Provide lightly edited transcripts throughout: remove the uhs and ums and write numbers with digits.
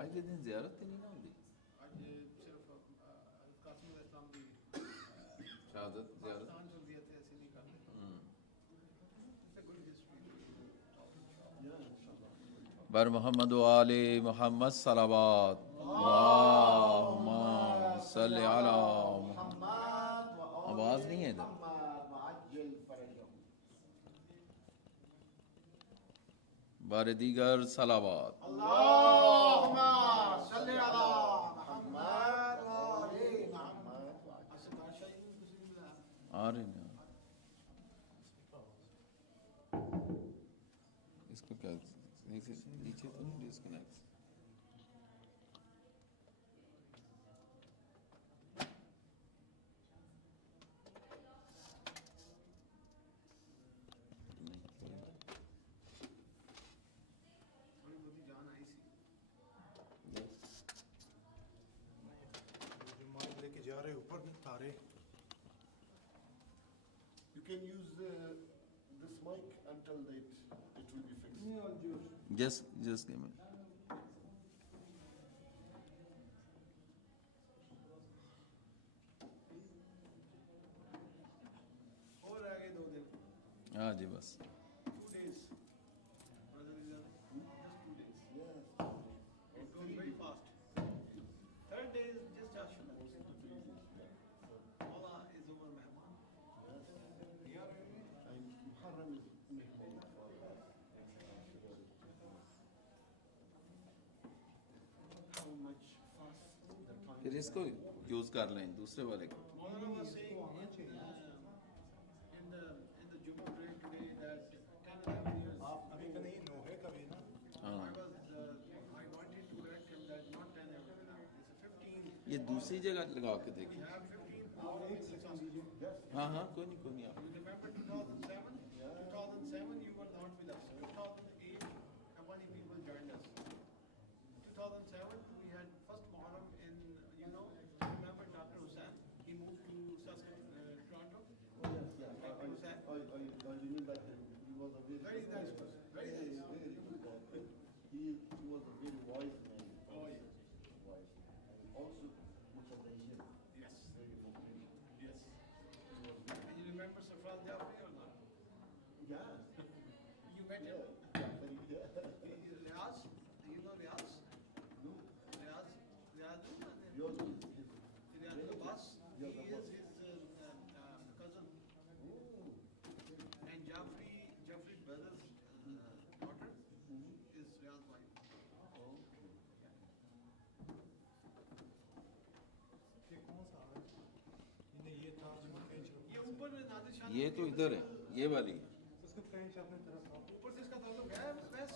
آج کے دن زیارت نہیں نہ ہوتی آج صرف حضرت قاسم علیہ السلام کی شہادت زیارت پاکستان جو بھی تھے ایسے نہیں کرتے. بر محمد و آل محمد صلوات اللہم صلی علی محمد. آواز نہیں ہے ادھر. بار دیگر صلوات اللہم صلی علی محمد و آل محمد. آ رہے ہیں اس کو کیا نیچے تو نہیں disconnect. You can use this mic until it will be fixed. Just give me. اور آگے 2 دن. ہاں جی بس 2 days. What is the reason? Just 2 days. Yes. It goes very fast. 3rd day is just Ashura. Mola is over Mehman. Here and Muharram is Mehman. How much fast the time? پھر اس کو use کر لیں دوسرے والے کو. Moulana was saying in the Jumu'ah prayer today that 10-11 years. ابھی کا نہیں نو ہے کبھی نا. I wanted to correct him that not 10-11 now. It's 15. یہ دوسری جگہ لگا کے دیکھیں. We have 15 Muharram in Saskatoon. ہاں ہاں کوئی نہیں آپ. You remember 2007? 2007 you were not with us. 2008 how many people joined us? 2007 we had first Muharram in, remember Dr. Hussain? He moved to Saskatoon, Toronto. Oh yes, yeah. I remember him. He was a Very nice person. Very nice. very good guy. He was a very wise man. Oh yeah. Wise. Also motivation. Yes. Very motivation. Yes. And you remember Safal Jafri or not? Yeah. You met him? Yeah. Riaz? Do you know Riaz? No. Riaz? Riaz? Yours is Riaz Abbas? He is his cousin. And Jafri's brother's daughter is Riaz's wife. یہ کون سا ہے؟ یہ ترجمہ کہیں یہ اوپر میں نادر شاہ یہ تو ادھر ہے یہ والی. اس کو کہیں اپنے طرف آپ. اوپر سے اس کا تعلق ہے بس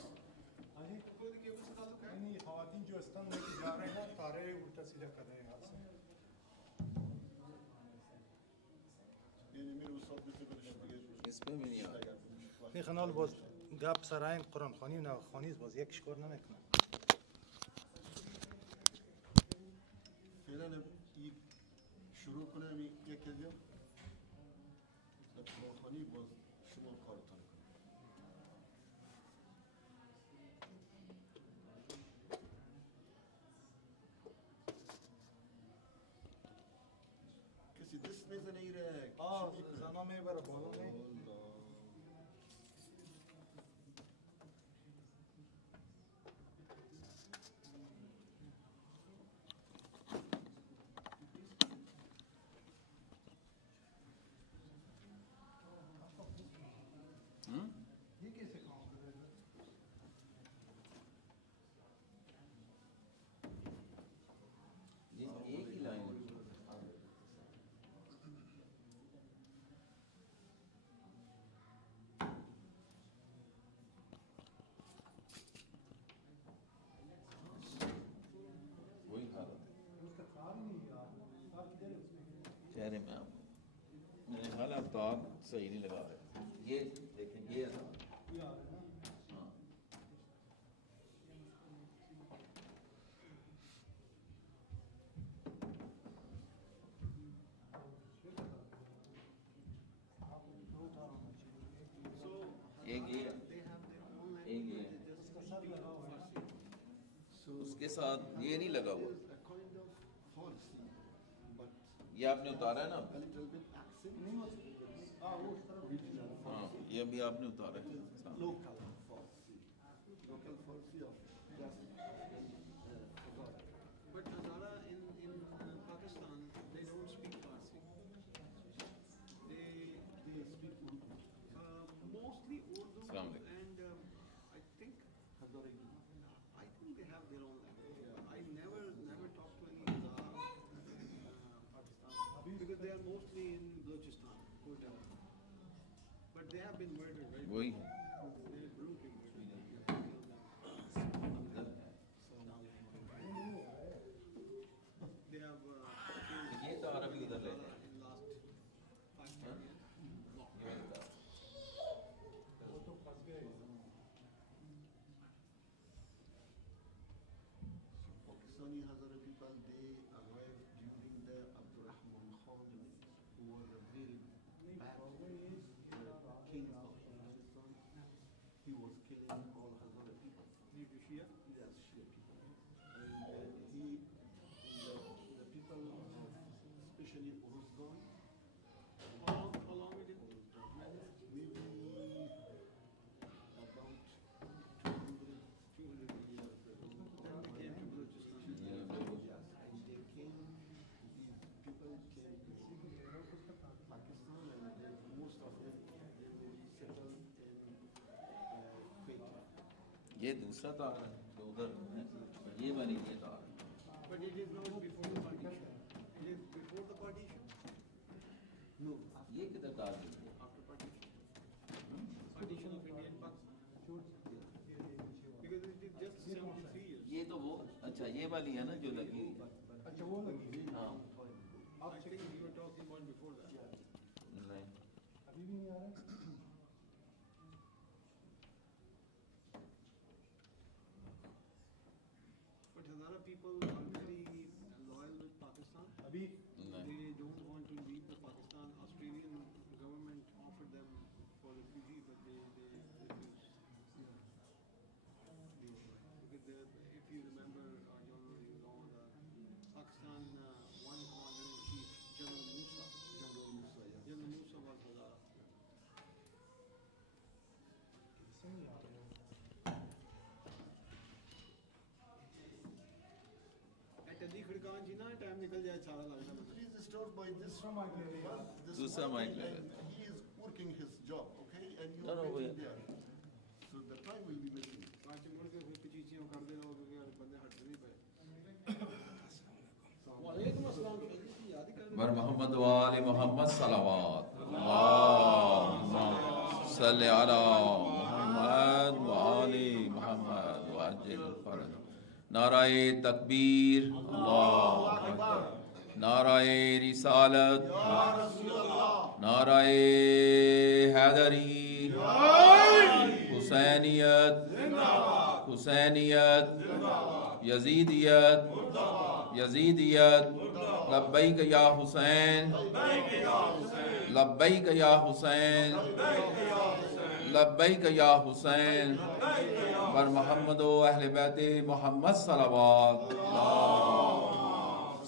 ہاں جی. اوپر کے کیبل سے تعلق ہے. نہیں خواتین جو استن لے کے جا رہے ہیں نا تارے الٹا سیدھا کر رہے ہیں ہاتھ سے. اس پہ بھی نہیں آ رہا. این kanal باز گپ سراین قرآن خوانی و خانیز باز یکش کار نمیکنه. فعلا شروع کنم یک کردیم خانی باز شما کارتان کنم. کسی دست میزنه ایره زنا میبره بالا نه. یہ کیسے کام کرے گا؟ ایک ہی لائن وہی حالت ہے. اس کا کار ہی نہیں ہے. کار کدھر ہے اس میں؟ چہرے میں آپ میرے خیال آپ تو آپ صحیح نہیں لگا رہے. یہ دیکھیں یہ یہ آ رہا ہے نا. ہاں ایک یہ They have their own ایک یہ language. اس کا سر لگا ہوا ہے. اس उसके साथ ये नहीं लगा हुआ, There's a kind of falsy, but ये आपने उतारा है ना? a little bit accent. Original हाँ, falsy. ये अभी आपने उतारा है। Local falsy. Local falsy of just But Hazara in Pakistan, they don't speak Farsi. They speak Urdu. mostly Urdu, Assalamu alaikum. and I think they have their own language. I never talked to any Hazara Pakistan because they are mostly in Balochistan, Quetta. But they have been murdered, right? वही They brutally murdered. They have ये तार अभी उधर ले जाए। in last 5-10 years. No. ये वाला तार। Pakistani Hazara people, they arrived during the Abdurrahman Khan, who was a very bad king of Afghanistan. He was killing all Hazara people. Due to Shia? Yes, Shia people. And the people of, especially Uruzgan, How long it is? maybe about 200 years ago. Then they came to Balochistan. Yes, and they came, these people came to Pakistan, and most of them, they will settle in Quetta. ये दूसरा तार है तो उधर ये वाली ये तार है। But it is not before the partition. It is before the partition, No, ये किधर तार है? after partition. Partition of India and Pakistan. Because it is just 73 years. ये तो वो अच्छा ये वाली है ना जो लगी हुई है। अच्छा वो लगी हुई है। हाँ I think you were talking about before that. नहीं अभी भी नहीं आ रहा है? But Hazara people are very loyal with Pakistan. अभी नहीं They don't want to leave the Pakistan. Australian government offered them for refugee, but they refused. Because if you remember, General, you know, the Pakistan one commander-in-chief, General Musa. General Musa, yeah. General Musa was Hazara. कैसे नहीं आ रहा है? टली खड़कान जी ना time निकल जाए सारा लगता है Please start by this दूसरा mic ले लेगा। this दूसरा one, mic ले and लेते हैं। he is working his job, okay? And you No, are no, waiting we- there. So the time will be missing. पांच मुड़ के फिर चीचियां कर दे रहो क्योंकि बंदे हट नहीं पाए वालेकुम अस्सलाम याद ही कर बर मोहम्मद वाले मोहम्मद सलावत अल्लाहुम्मा सल्ली अला मोहम्मद वाले मोहम्मद वाजिल फरज नाराए तकबीर अल्लाहु अकबर नाराए रिसालत नाराए हैदरी हुसैनियत हुसैनियत यजीदियत यजीदियत लब्बैक या हुसैन लब्बैक या हुसैन लब्बैक या हुसैन बर मोहम्मद व अहले बैते मोहम्मद सल्लल्लाहु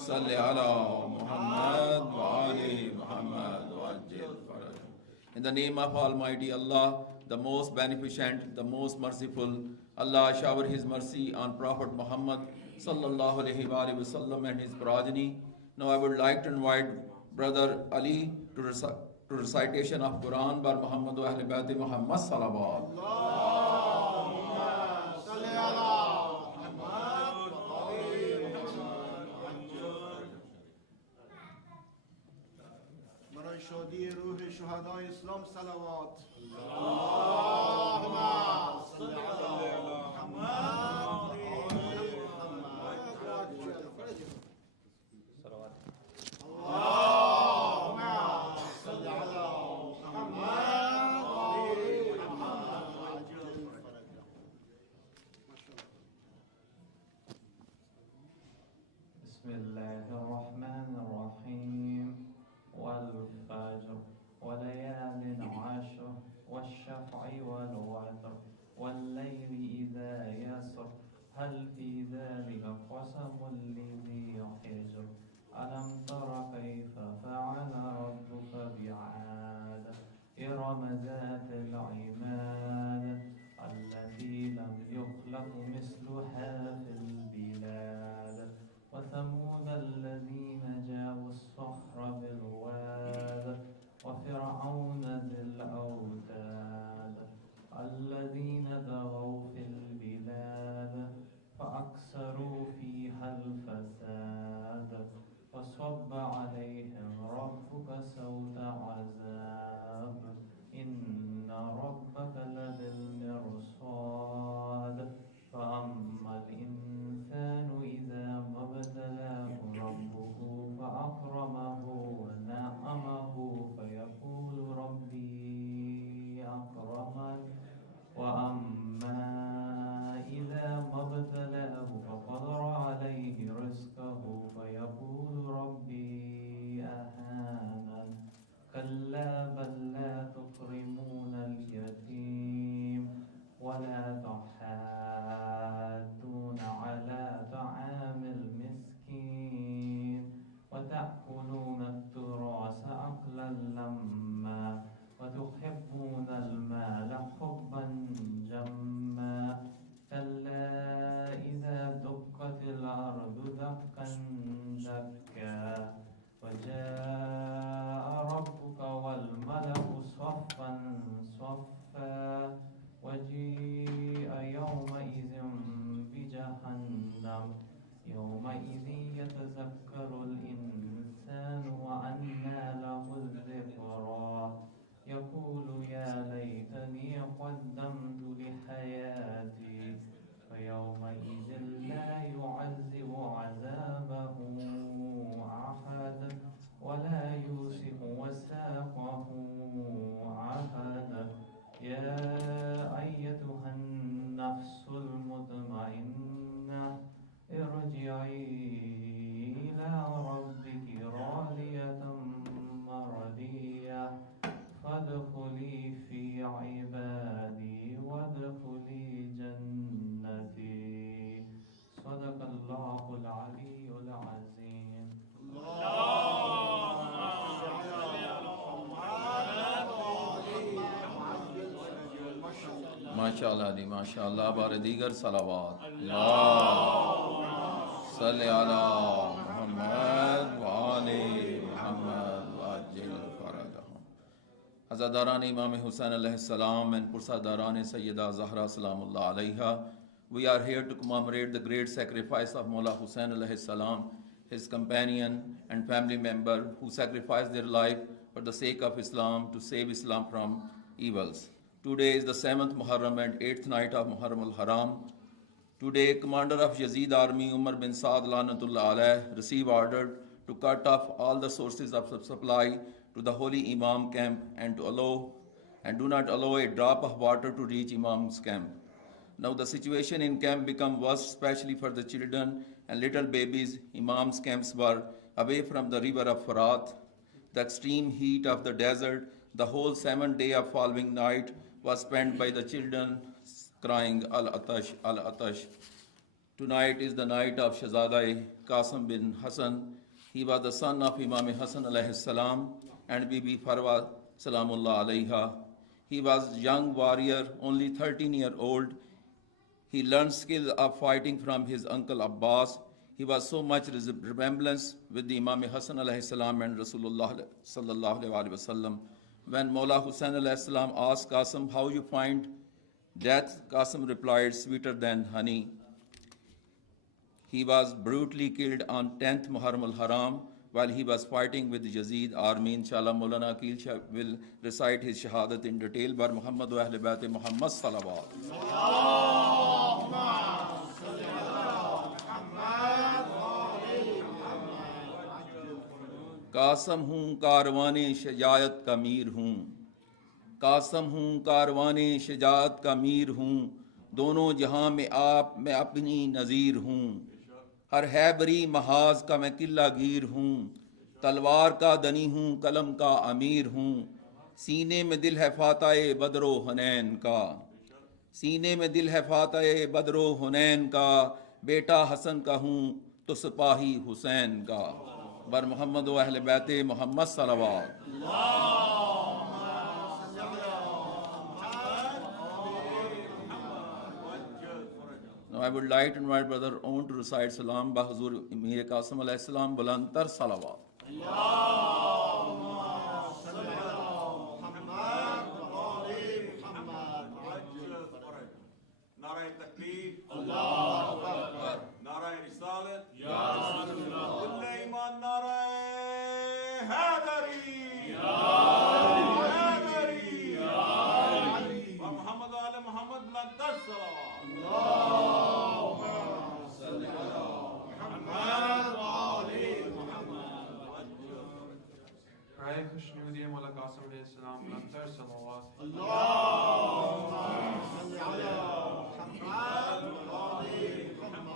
सल्ले अला मोहम्मद व आले मोहम्मद वअज्जिल फरज। In the name of Almighty Allah, the most beneficent, the most merciful, Allah shower His mercy on Prophet Muhammad sallallahu alaihi wasallam and his progeny. Now I would like to invite Brother Ali to recitation of Quran by Muhammad wa Ahl Bayt Muhammad sallallahu. برای شادی روح شهدای اسلام صلوات. بسم الله الرحمن الرحيم والفجر وليال عشر والشفع والوتر والليل إذا يسر هل في ذلك قسم لذي حجر ألم تر كيف فعل ربك بعاد إرم ذات العماد التي لم يخلق مثلها في البلاد وثمود الذين جابوا الصخر بالواد وفرعون ذي الأوتاد الذين طغوا في البلاد فأكثروا فيها الفساد فصب عليهم ربك سوط عذاب إن ربك لبالمرصاد فأما الإنسان إذا ما ابتلاه ربه فأكرمه ونعمه فيقول ربي أكرمن وأما إذا ما ابتلاه فقدر عليه رزقه فيقول ربي أهانن كلا بل لا تكرمون اليتيم ولا تحاضون على طعام المسكين وتأكلون التراث أكلا لما وتحبون المال حبا جما كلا إذا دكت الأرض دكا دكا وجاء ربك والملك صفا صفا وجيء يومئذ بجهنم يومئذ يتذكر الإنسان وأنى له الذكرى يقول يا ليتني قدمت لحياتي فيومئذ لا يعذب عذابه أحد ولا يوثق وثاقه أحد يا أيتها النفس المطمئنة ارجعي إلى ربك راضية مرضية فادخلي في عبادي وادخلي جنتي صدق الله العلي العظيم. माशाअल्लाह दी माशाअल्लाह बारे दीगर सलावात अल्लाह सल्ले अला मुहम्मद व आले मुहम्मद वाजिल फरजहम हज़रदारान इमाम हुसैन अलैहिस्सलाम and Pursadarane Sayyida Zahra Salamullah Alaiha. We are here to commemorate the great sacrifice of Maula Hussain Alaihissalam, his companion and family member who sacrificed their life for the sake of Islam to save Islam from evils. Today is the 7th Muharram and 8th night of Muharram al-Haram. Today, commander of Yazid army Umar bin Saad Lanatullah Alayh received order to cut off all the sources of supply to the holy Imam camp and do not allow a drop of water to reach Imam's camp. Now the situation in camp became worse, especially for the children and little babies. Imam's camps were away from the river of Farat. The extreme heat of the desert, the whole 7th day of following night was spent by the children crying Al-Atash, Al-Atash. Tonight is the night of Shahzada Qasim bin Hassan. He was the son of Imam Hassan alayhi salam and Bibi Farwa Salamullah alayha. He was a young warrior, only 13-year-old. He learned skill of fighting from his uncle Abbas. He was so much resemblance with the Imam Hassan alayhi salam and Rasulullah sallallahu alayhi wa sallam. When Maula Hussain alayhi salam asked Qasim how you find death, Qasim replied, sweeter than honey. He was brutally killed on 10th Muharram al-Haram while he was fighting with the Yazid army. Inshallah, Moulana Aqeel will recite his shahadat in detail. Bar Muhammad wa Ahl Bayt Muhammad salawat. Qasim हूँ कारवाने शजायत का मीर हूँ, कासम हूँ कारवाने शजायत का मीर हूँ, दोनों जहाँ में आप मैं अपनी नज़ीर हूँ, हर हैबरी महाज का मैं किला गिर हूँ, तलवार का दनी हूँ कलम का अमीर हूँ, सीने में दिल है फाताए बदरो हनैन का, سینے میں دل ہے فاتح بدر و حنین کا، بیٹا حسن کا ہوں تو سپاہی حسین کا، بر محمد و اہل بیت محمد صلوات. Now I would like to invite Brother On to recite Salam by Hazur Mir Qasim alayhi salam, Buland Tar Salawat. نعرہ تکبیر، اللہ اکبر، نعرہ رسالت، یا رسول اللہ، کل ایمان، نعرہ حیدری، حیدری، و محمد و آل محمد بلند تر صلوات. اللہم صلی علی محمد و آل محمد. رائے خوشنودی مولا قاسم علیہ السلام بلند تر صلوات. اللہم صلی علی محمد و آل محمد.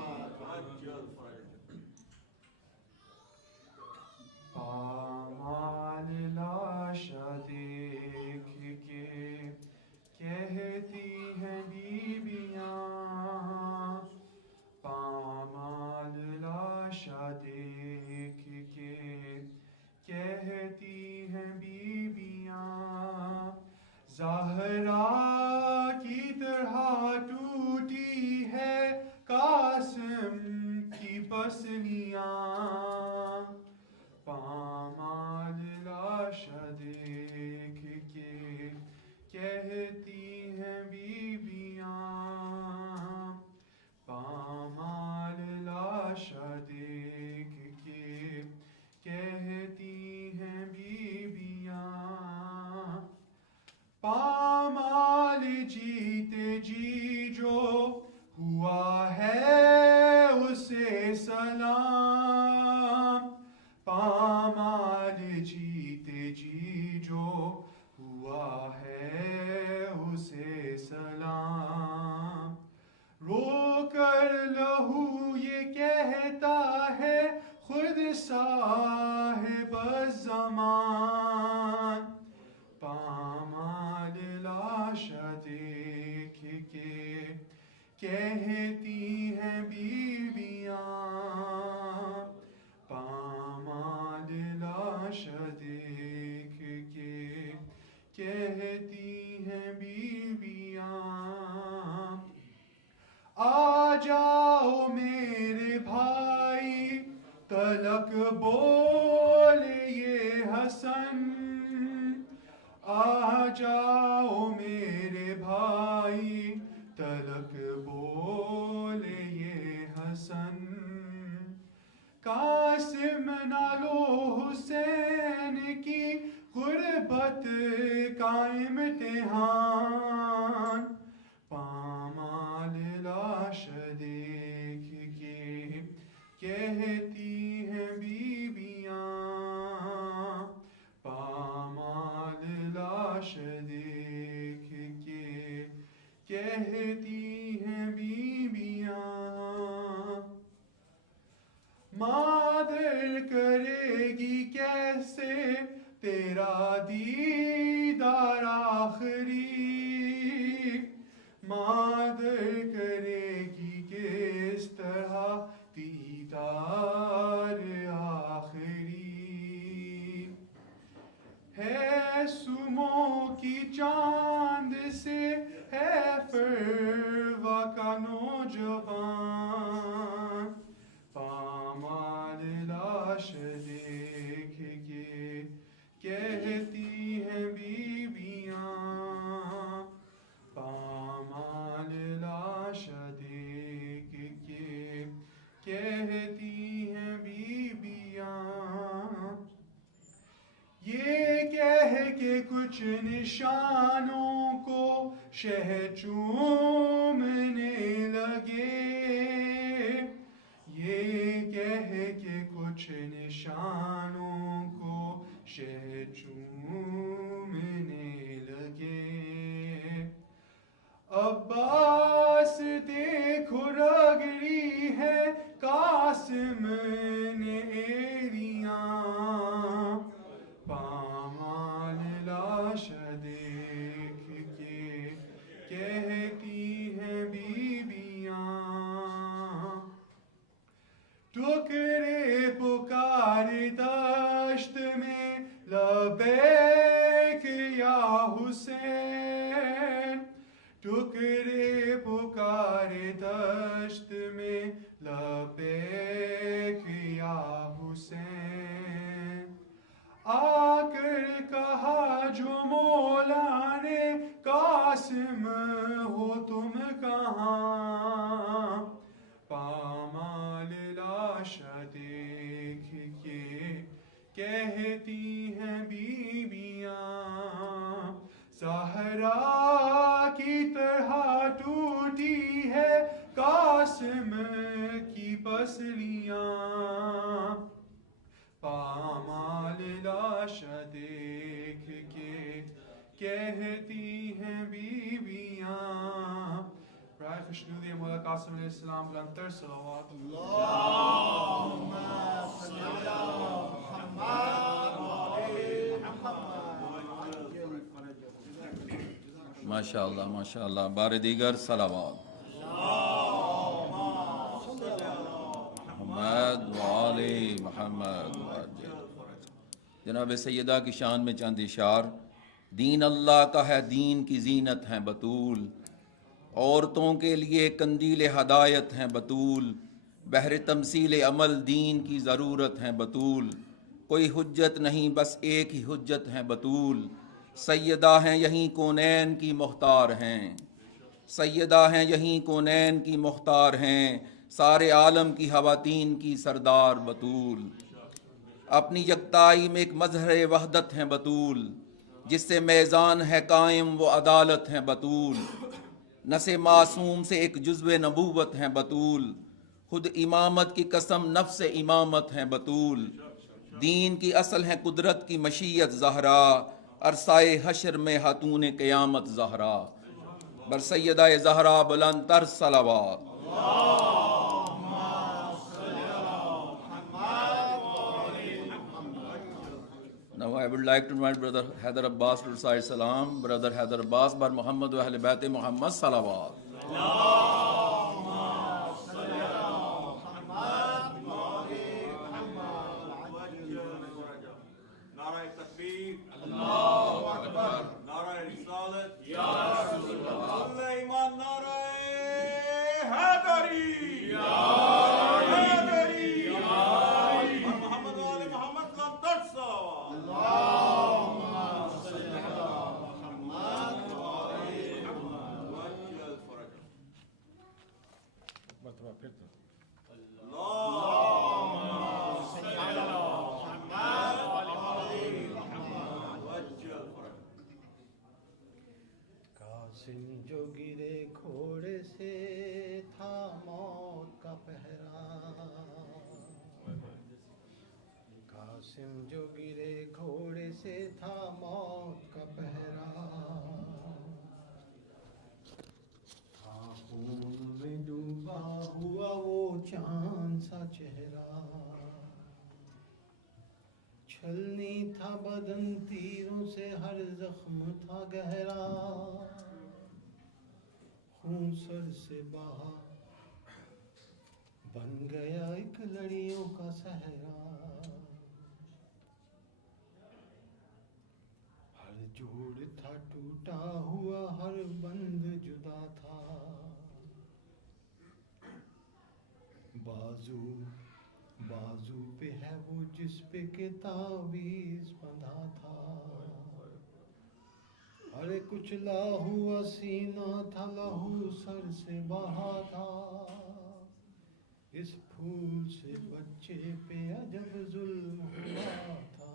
پامال لاشا دیکھ کے کہتی ہیں بیبیاں، پامال لاشا دیکھ کے کہتی ہیں بیبیاں، زہرا کی طرح ٹوٹی ہے قاسم کی پسلیاں، پامال لاشا دیکھ کے کہتی ہیں بیبیاں، پامال لاشا دیکھ کے کہتی ہیں بیبیاں، پامال جیتے جی جو ہوا ہے اسے سلام، پامال جیتے جی جو ہوا ہے اسے سلام، رو کر لہو یہ کہتا ہے خود صاحب الزمان، پامال لاشا دیکھ کے کہتی ہیں بیبیاں، پامال لاشا دیکھ کے کہتی ہیں بیبیاں، آ جاؤ میرے بھائی تلک بولے یہ حسن، آ جاؤ میرے بھائی تلک بولے یہ حسن، قاسم نالو حسین کی غربت کا امتحان، پامال لاشا دیکھ کے کہتی ہیں بیبیاں، پامال لاشا دیکھ کے کہتی ہیں بیبیاں، مادر کرے گی کیسے تیرا دیدار آخری، مادر کرے گی کس طرح دیدار آخری، ہے سمو کی چاند سے ہے فروا کا نوجوان، پامال لاشا دیکھ کے کہتی ہیں بیبیاں، پامال لاشا دیکھ کے کہتی ہیں بیبیاں، یہ کہہ کے کچھ نشانوں کو شہ چومنے لگے، یہ کہہ کے کچھ نشانوں کو شہ چومنے لگے، عباس دیکھو رگڑی ہے قاسم نے ایڑیاں، پامال لاشا دیکھ کے کہتی ٹکڑے پکارے دشت میں لبیک یا حسین، ٹکڑے پکارے دشت میں لبیک یا حسین، آ کر کہا جو مولا نے قاسم ہو تم کہاں، پامال لاشا دیکھ کے کہتی ہیں بیویاں، زہرا کی طرح ٹوٹی ہے قاسم کی پسلیاں، پامال لاشا دیکھ کے کہتی ہیں بیویاں، برائے خوشنودی مولا قاسم علیہ السلام بلند تر صلوات اللہم صلی علی محمد وعلی محمد عجل فرجہ. ماشاءاللہ ماشاءاللہ. بار دیگر صلوات. محمد وعلی محمد وعجل. جناب سیدہ کی شان میں چند اشعار. دین اللہ کا ہے، دین کی زینت ہیں بطول، عورتوں کے لیے قندیل ہدایت ہیں بطول، بہر تمثیل عمل دین کی ضرورت ہیں بطول، کوئی حجت نہیں بس ایک ہی حجت ہیں بطول، سیدہ ہیں یہیں کونین کی مختار ہیں، سیدہ ہیں یہیں کونین کی مختار ہیں، سارے عالم کی خواتین کی سردار بطول، اپنی یکتائی میں ایک مظہر وحدت ہیں بطول، جس سے میزان ہے قائم وہ عدالت ہیں بطول، نس معصوم سے ایک جزو نبوت ہیں بطول، خود امامت کی قسم نفس امامت ہیں بطول، دین کی اصل ہے قدرت کی مشیت زہرا، عرصائے حشر میں خاتون قیامت زہرا، بر سیدہ زہرا بلند تر صلوات. Now I would like to invite Brother Haider Abbas to recite Salam. Brother Haider Abbas bar Muhammad wa Ahl Bayt Muhammad Salawat. نعرہ تکبیر، اللہ اکبر، نعرہ رسالت، یا رسول اللہ، ایمان، نعرہ حیدری، حیدری، اور محمد و آل محمد کا درس صلوات. اللہم صلی علی محمد و آل محمد وعجل فرجہ. مرتبہ پھر تو اللہم صلی علی محمد و آل محمد وعجل فرجہ. قاسم جو گرے گھوڑے سے تھا موت کا پہرا، قاسم جو گرے گھوڑے سے تھا موت کا پہرا، تھا خون میں ڈوبا ہوا وہ چاند سا چہرہ، چھلنی تھا بدن تیروں سے ہر زخم تھا گہرا، خون سر سے بہا بن گیا ایک لڑیوں کا صحرا، ہر جوڑ تھا ٹوٹا ہوا، ہر بند جدا تھا، بازو پہ ہے وہ جس پہ کہ تعویذ بندھا تھا، ارے کچلا ہوا سینہ تھا، لہو سر سے بہا تھا، اس پھول سے بچے پہ عجب ظلم ہوا تھا،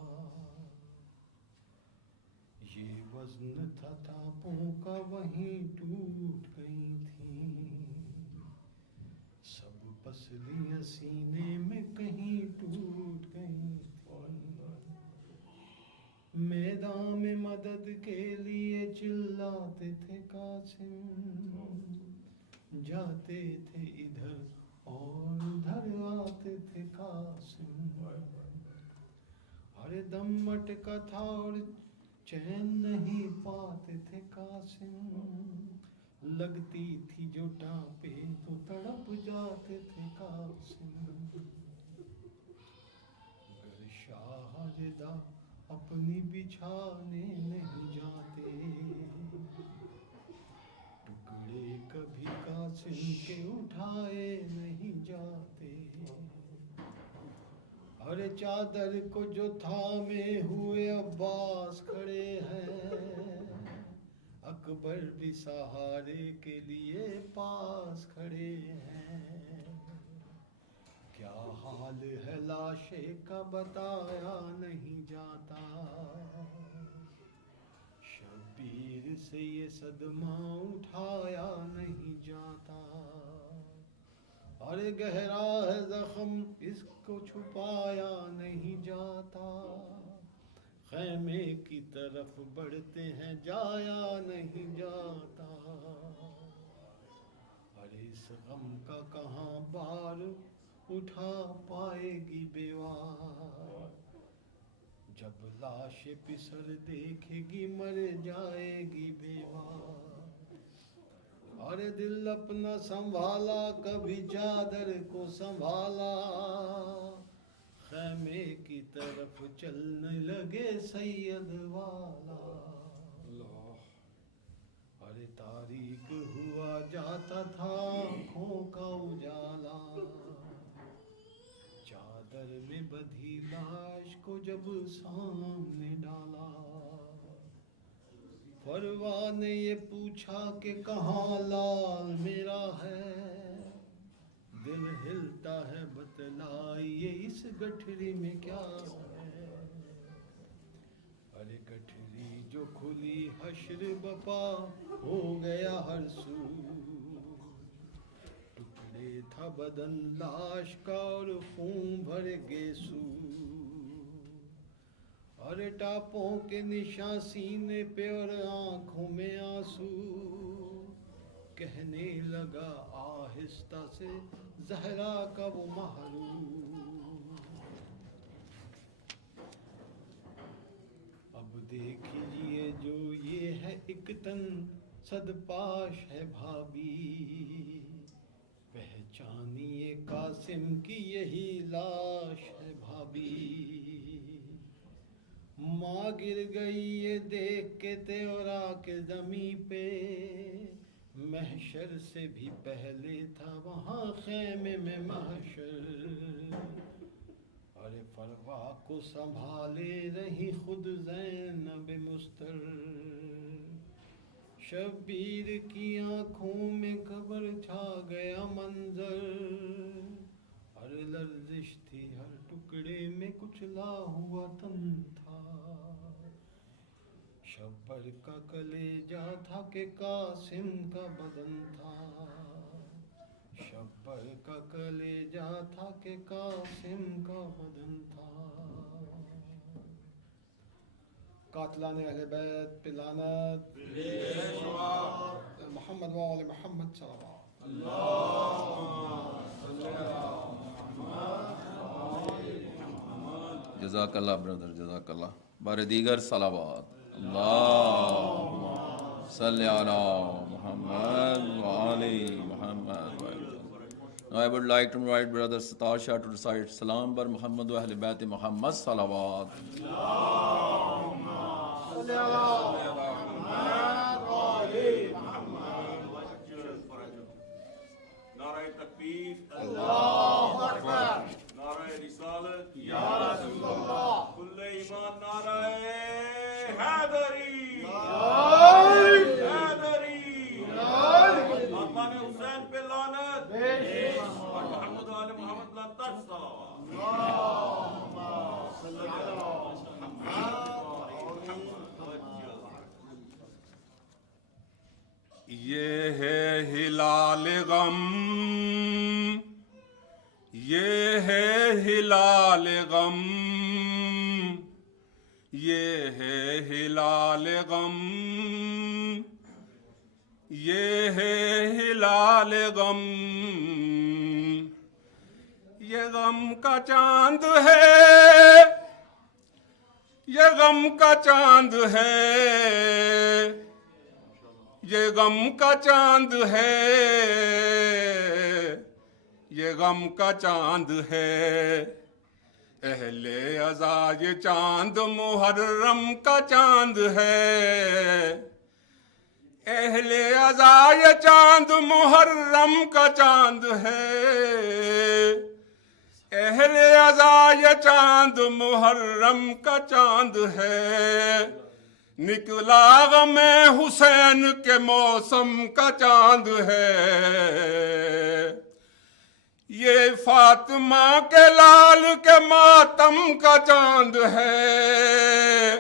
یہ وزن تھا تاپوں کا وہیں ٹوٹ گئی تھیں، سب پسلیاں سینے میں کہیں ٹوٹ گئی تھیں، میدان میں مدد کے لیے چلاتے تھے قاسم، جاتے تھے ادھر اور ادھر آتے تھے قاسم، ہر دم اٹکا تھا اور چین نہیں پاتے تھے قاسم، لگتی تھی جو ٹانپے تو تڑپ جاتے تھے قاسم، الوداع اپنی بچھانے نہیں جاتے، ٹکڑے کبھی قاسم کے اٹھائے نہیں جاتے، ہر چادر کو جو تھامے ہوئے عباس کھڑے ہیں، اکبر بھی سہارے کے لیے پاس کھڑے ہیں، کیا حال ہے لاشے کا بتایا نہیں جاتا، شبیر سے یہ صدمہ اٹھایا نہیں جاتا، اور گہرا ہے زخم اس کو چھپایا نہیں جاتا، خیمے کی طرف بڑھتے ہیں جایا نہیں جاتا، اور اس غم کا کہاں بار اٹھا پائے گی بیوہ، جب لاش پسر دیکھے گی مر جائے گی بیوہ، اور دل اپنا سنبھالا کبھی چادر کو سنبھالا، خیمے کی طرف چلنے لگے سید والا، اور تاریک ہوا جاتا تھا آنکھوں کا اجالا، چادر میں بدھی لاش کو جب سامنے ڈالا، فروا نے یہ پوچھا کہ کہاں لال میرا ہے، دل ہلتا ہے بتلائیے اس گٹھری میں کیا ہے، ارے گٹھری جو کھلی حشر بپا ہو گیا ہر سو، ٹکڑے تھا بدن لاش کا اور خون بھر گیسو، اور ٹاپوں کے نشاں سینے پہ اور آنکھوں میں آنسو، کہنے لگا آہستہ سے زہرا کا وہ محروم، اب دیکھیے جو یہ ہے ایک تن صدپاش ہے بھابی، پہچانیے قاسم کی یہی لاش ہے بھابی، ماں گر گئی یہ دیکھ کے تیورا کے زمیں پہ، محشر سے بھی پہلے تھا وہاں خیمے میں محشر، ارے فروا کو سنبھالے رہی خود زینب مستر، شبیر کی آنکھوں میں خبر چھا گیا منظر، ہر لرزش تھی ہر ٹکڑے میں کچلا ہوا تن تھا، شبر کا کلیجہ تھا کہ قاسم کا بدن تھا، شبر کا کلیجہ تھا کہ قاسم کا بدن تھا، قاتلان اہل بیت پہ لعنت، محمد و آل محمد صلوات، جزاک اللہ برادر، جزاک اللہ. بار دیگر صلوات. اللہم صلی علی محمد و آل محمد. Now I would like to invite Brother Satasha to recite Salam bar Muhammad wa Ahl Bayt Muhammad Salawat. نعرہ تکبیر، اللہ اکبر، نعرہ رسالت، یا رسول اللہ، کل ایمان، نعرہ حیدری، حیدری، خاندان حسین پہ لعنت، اور محمد و آل محمد لنتر صلوات، اللہم صلی علی محمد. یہ ہے ہلال غم، یہ ہے ہلال غم، یہ ہے ہلال غم، یہ ہے ہلال غم، یہ غم کا چاند ہے، یہ غم کا چاند ہے، یہ غم کا چاند ہے، یہ غم کا چاند ہے، اہل عزا یہ چاند محرم کا چاند ہے، اہل عزا یہ چاند محرم کا چاند ہے، اہل عزا یہ چاند محرم کا چاند ہے، نکلا غم حسین کے موسم کا چاند ہے، یہ فاطمہ کے لال کے ماتم کا چاند ہے،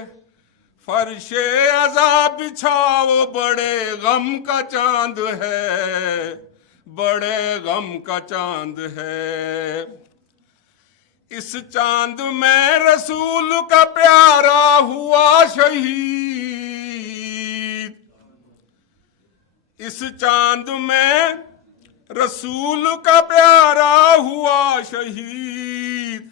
فرش عزا بچھاؤ بڑے غم کا چاند ہے، بڑے غم کا چاند ہے، اس چاند میں رسول کا پیارا ہوا شہید، اس چاند میں رسول کا پیارا ہوا شہید،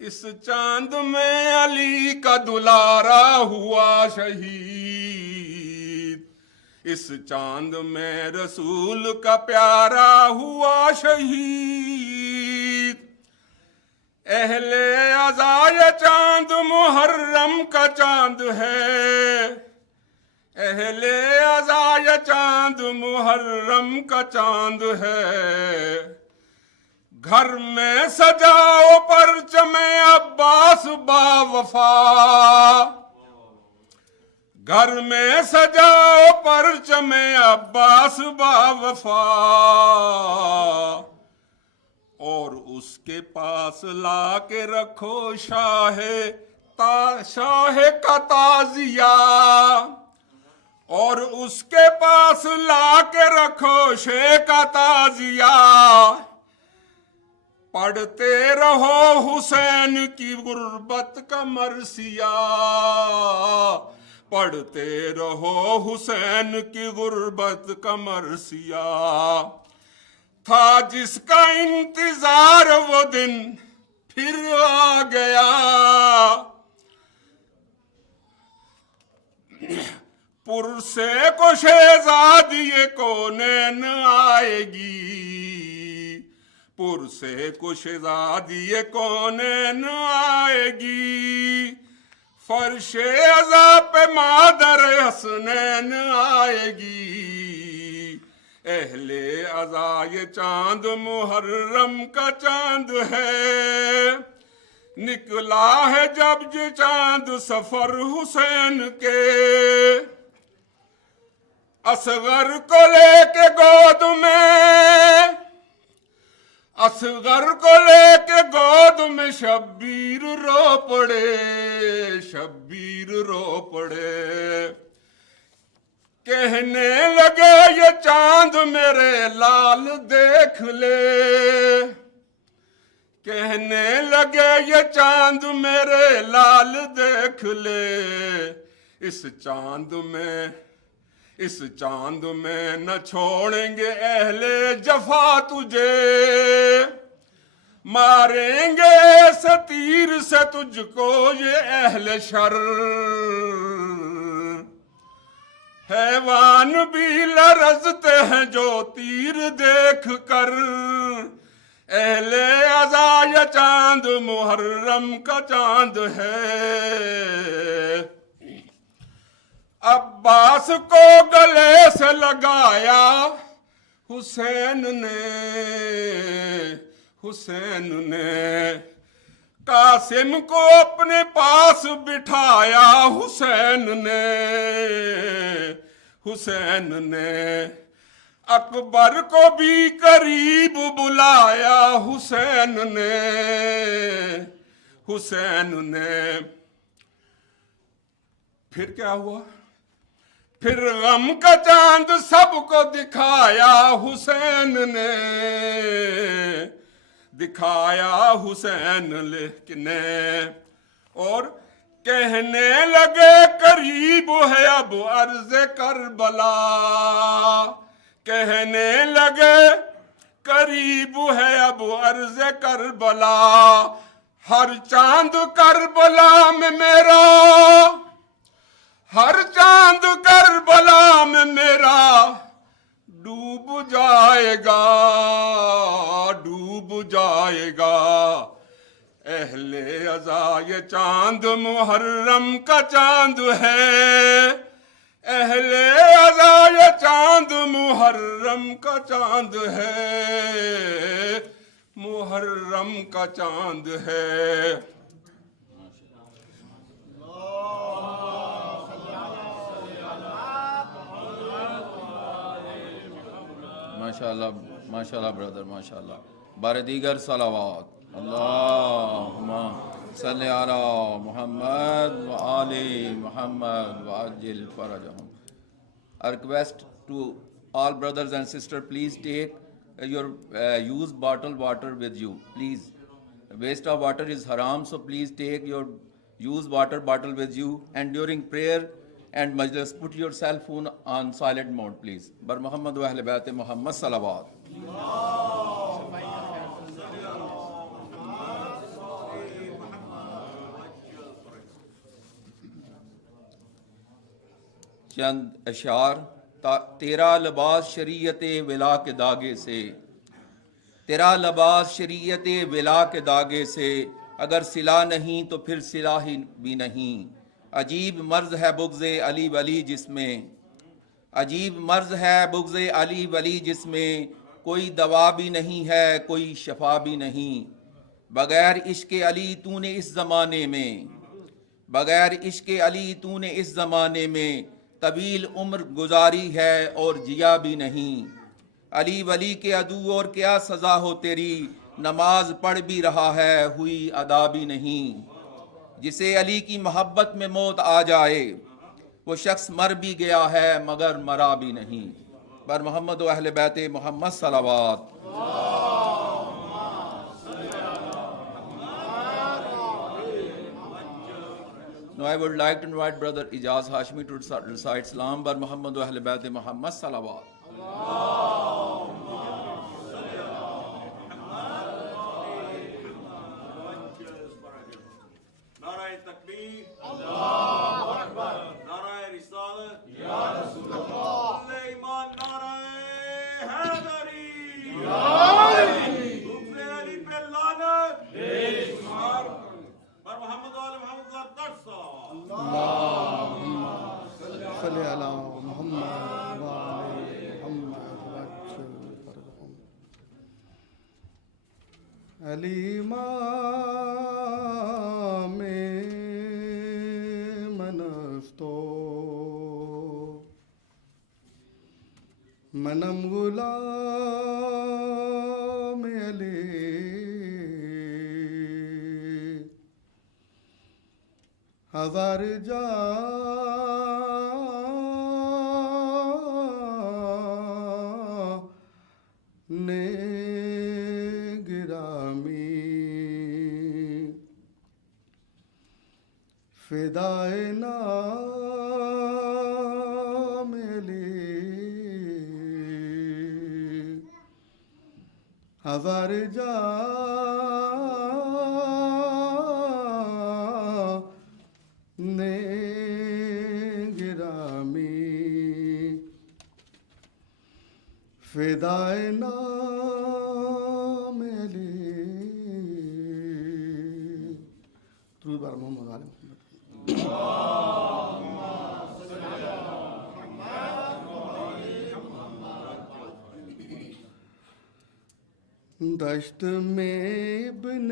اس چاند میں علی کا دلارا ہوا شہید، اس چاند میں رسول کا پیارا ہوا شہید، اہل عزا یہ چاند محرم کا چاند ہے، اہل عزا یہ چاند محرم کا چاند ہے، گھر میں سجاؤ پرچم عباس با وفا، گھر میں سجاؤ پرچم عباس با وفا، اور اس کے پاس لا کے رکھو شاہ کا تعزیہ، اور اس کے پاس لا کے رکھو شاہ کا تعزیہ، پڑھتے رہو حسین کی غربت کا مرثیہ، پڑھتے رہو حسین کی غربت کا مرثیہ، تھا جس کا انتظار وہ دن پھر آ گیا، پر سے کو شہزادی کونین آئے گی، پر سے کو شہزادی کونین آئے گی، فرش عزا پہ مادر حسنین آئے گی، اہل عزا یہ چاند محرم کا چاند ہے، نکلا ہے جب یہ چاند سفر حسین کے، اصغر کو لے کے گود میں، اصغر کو لے کے گود میں شبیر رو پڑے، شبیر رو پڑے، کہنے لگے یہ چاند میرے لال دیکھ لے، کہنے لگے یہ چاند میرے لال دیکھ لے، اس چاند میں نہ چھوڑیں گے اہل جفا تجھے، ماریں گے ایسے تیر سے تجھ کو یہ اہل شر، حیوان بھی لرزتے ہیں جو تیر دیکھ کر، اہل عزا یہ چاند محرم کا چاند ہے، عباس کو گلے سے لگایا حسین نے، قاسم کو اپنے پاس بٹھایا حسین نے، اکبر کو بھی قریب بلایا حسین نے، پھر کیا ہوا؟ پھر غم کا چاند سب کو دکھایا حسین نے، دکھایا حسین نے، اور کہنے لگے قریب ہے اب عرض کربلا، کہنے لگے قریب ہے اب عرض کربلا، ہر چاند کربلا میں میرا، ہر چاند کربلا میں میرا ڈوب جائے گا، ڈوب جائے گا، اہل عزا یہ چاند محرم کا چاند ہے، اہل عزا یہ چاند محرم کا چاند ہے، محرم کا چاند ہے۔ ماشاءاللہ ماشاءاللہ برادر ماشاءاللہ۔ بار دیگر صلوات، اللہم صلی علی محمد و آل محمد وعجل فرجہم۔ A request to all brothers and sisters, please take your used bottle water with you, please. Waste of water is haram, so please take your used water bottle with you, and during prayer and majlis put your cell phone on silent mode, please. Bar Muhammad wa Ahl Bayt Muhammad salawat. چند اشعار۔ تیرا لباس شریعت ولا کے داغے سے، تیرا لباس شریعت ولا کے داغے سے، اگر صلہ نہیں تو پھر صلہ ہی بھی نہیں۔ عجیب مرض ہے بغض علی ولی جس میں، عجیب مرض ہے بغض علی ولی جس میں، کوئی دوا بھی نہیں ہے کوئی شفا بھی نہیں۔ بغیر عشق علی تو نے اس زمانے میں، بغیر عشق علی تو نے اس زمانے میں، طویل عمر گزاری ہے اور جیا بھی نہیں۔ علی ولی کے عدو اور کیا سزا ہو تیری، نماز پڑھ بھی رہا ہے ہوئی ادا بھی نہیں۔ جسے علی کی محبت میں موت آ جائے، وہ شخص مر بھی گیا ہے مگر مرا بھی نہیں۔ بر محمد و اہل بیت محمد صلوات۔ Now I would like to invite brother Ijaz Hashmi to recite Salam bar Muhammad wa Ahl Bayt Muhammad salawat. نعرہ تکبیر، اللہ اکبر، نعرہ رسالت، یا رسول اللہ، ایمان، نعرہ حیدری، یا علی، حب علی پہ لعنت، بے شمار، بر محمد و آل محمد کا ترسا، اللہم صلی علی محمد و آل محمد وعجل فرجہم۔ علی امام من استو منم غلام علی ہزار جان گرامی فدائے نام علی ہزار جان گرامی فدائے نام علی۔ درود بر محمد علیہ دشت میں ابن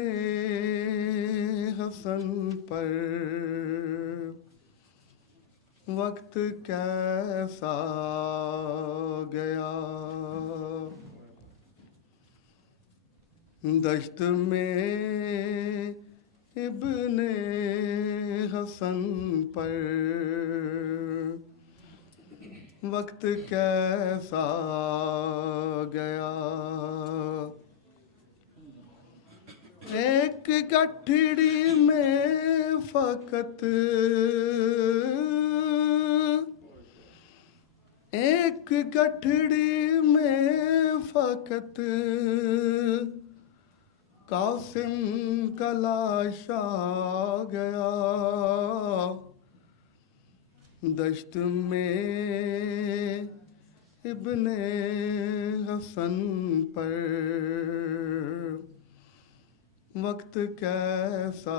حسن پر وقت کیسا گیا، دشت میں ابن حسن پر وقت کیسا گیا، ایک گٹھڑی میں فقط ایک گٹھڑی میں فقط قاسم کا لاشا گیا، دشت میں ابن حسن پر وقت کیسا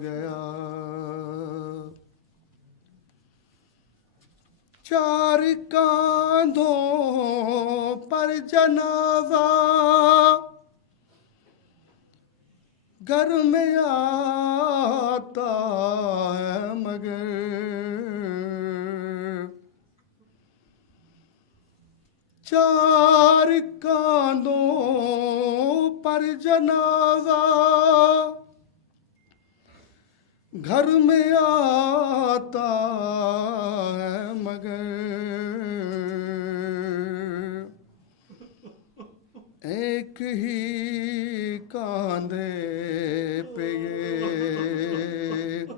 گیا. چار کاندھوں پر جنازہ گھر میں آتا ہے مگر چار کاندھوں پر جنازہ گھر میں آتا ہے مگر ایک ہی کاندھے پہ یہ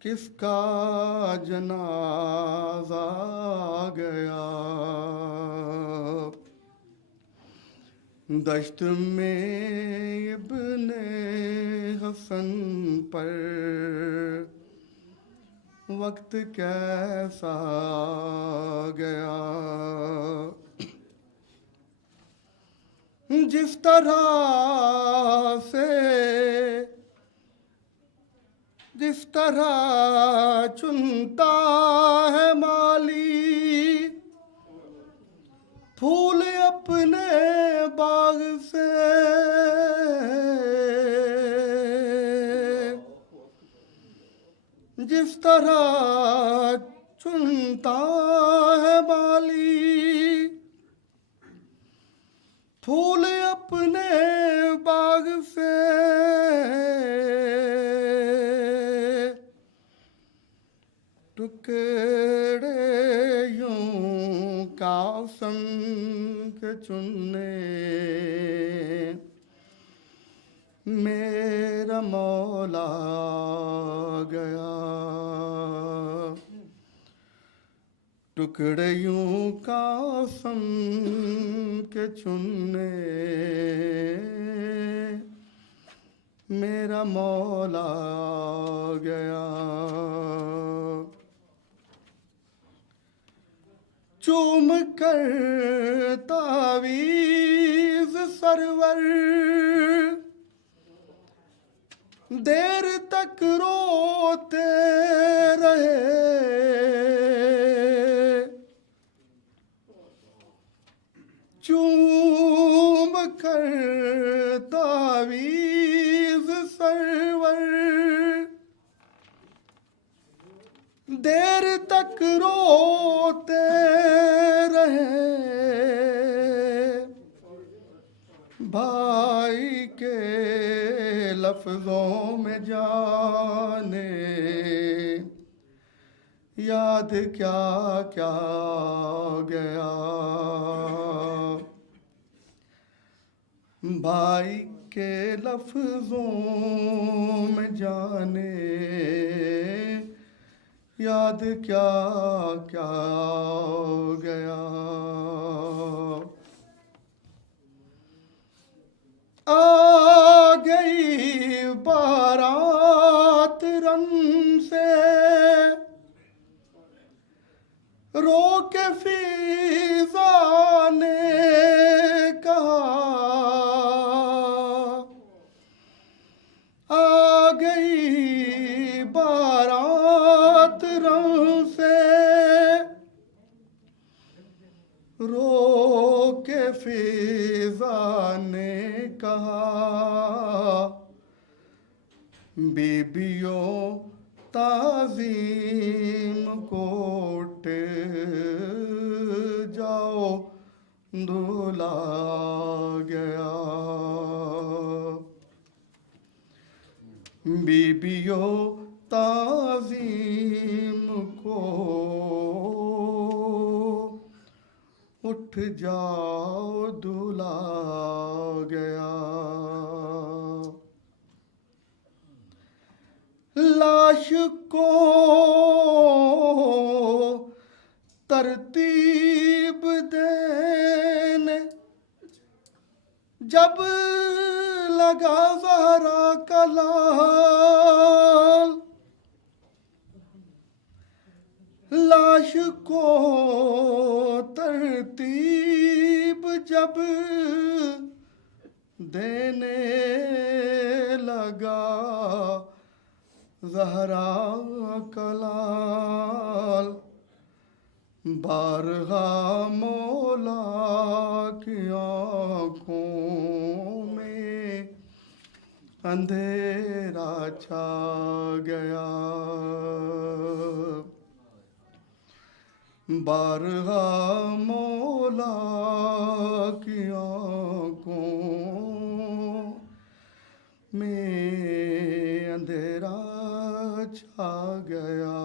کس کا جنازہ گیا. دشت میں ابن حسن پر وقت کیسا گیا. جس طرح چنتا ہے مالی پھول اپنے باغ سے جس طرح چنتا ہے مالی پھول اپنے باغ سے ٹکڑے یوں قاسم کے چننے میرا مولا گیا. ٹکڑے یوں قاسم کے چننے میرا مولا گیا. چوم کر تعویذ سرور دیر تک روتے رہے. چوم کر تعویذ سرور دیر تک روتے رہے. بھائی کے لفظوں میں جانے یاد کیا کیا گیا. بھائی کے لفظوں میں جانے یاد کیا کیا گیا. آ گئی بارات رن سے رو کے فضا نے کہا. آ گئی بارات رن سے رو کے فضا نے کہا. بیبیوں تعظیم کو اٹھ جاؤ دھلا گیا. بیبیوں تعظیم کو اٹھ جاؤ دھلا گیا. لاش کو ترتیب دینے جب لگا زہرا کا لال. لاش کو ترتیب جب دینے لگا زہرا کلال بارگاہ مولا کی آنکھوں میں اندھیرا چھا گیا بارگاہ مولا کی آنکھوں میں اندھیرا چھا گیا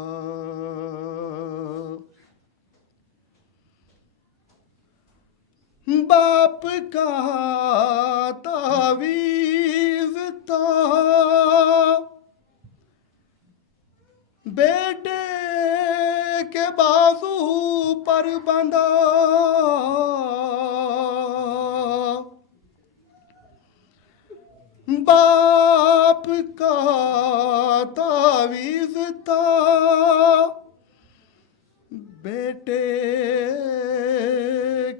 باپ کا تعویذ تھا بیٹے کے بازو پر بندھا باپ کا تعویذ تھا بیٹے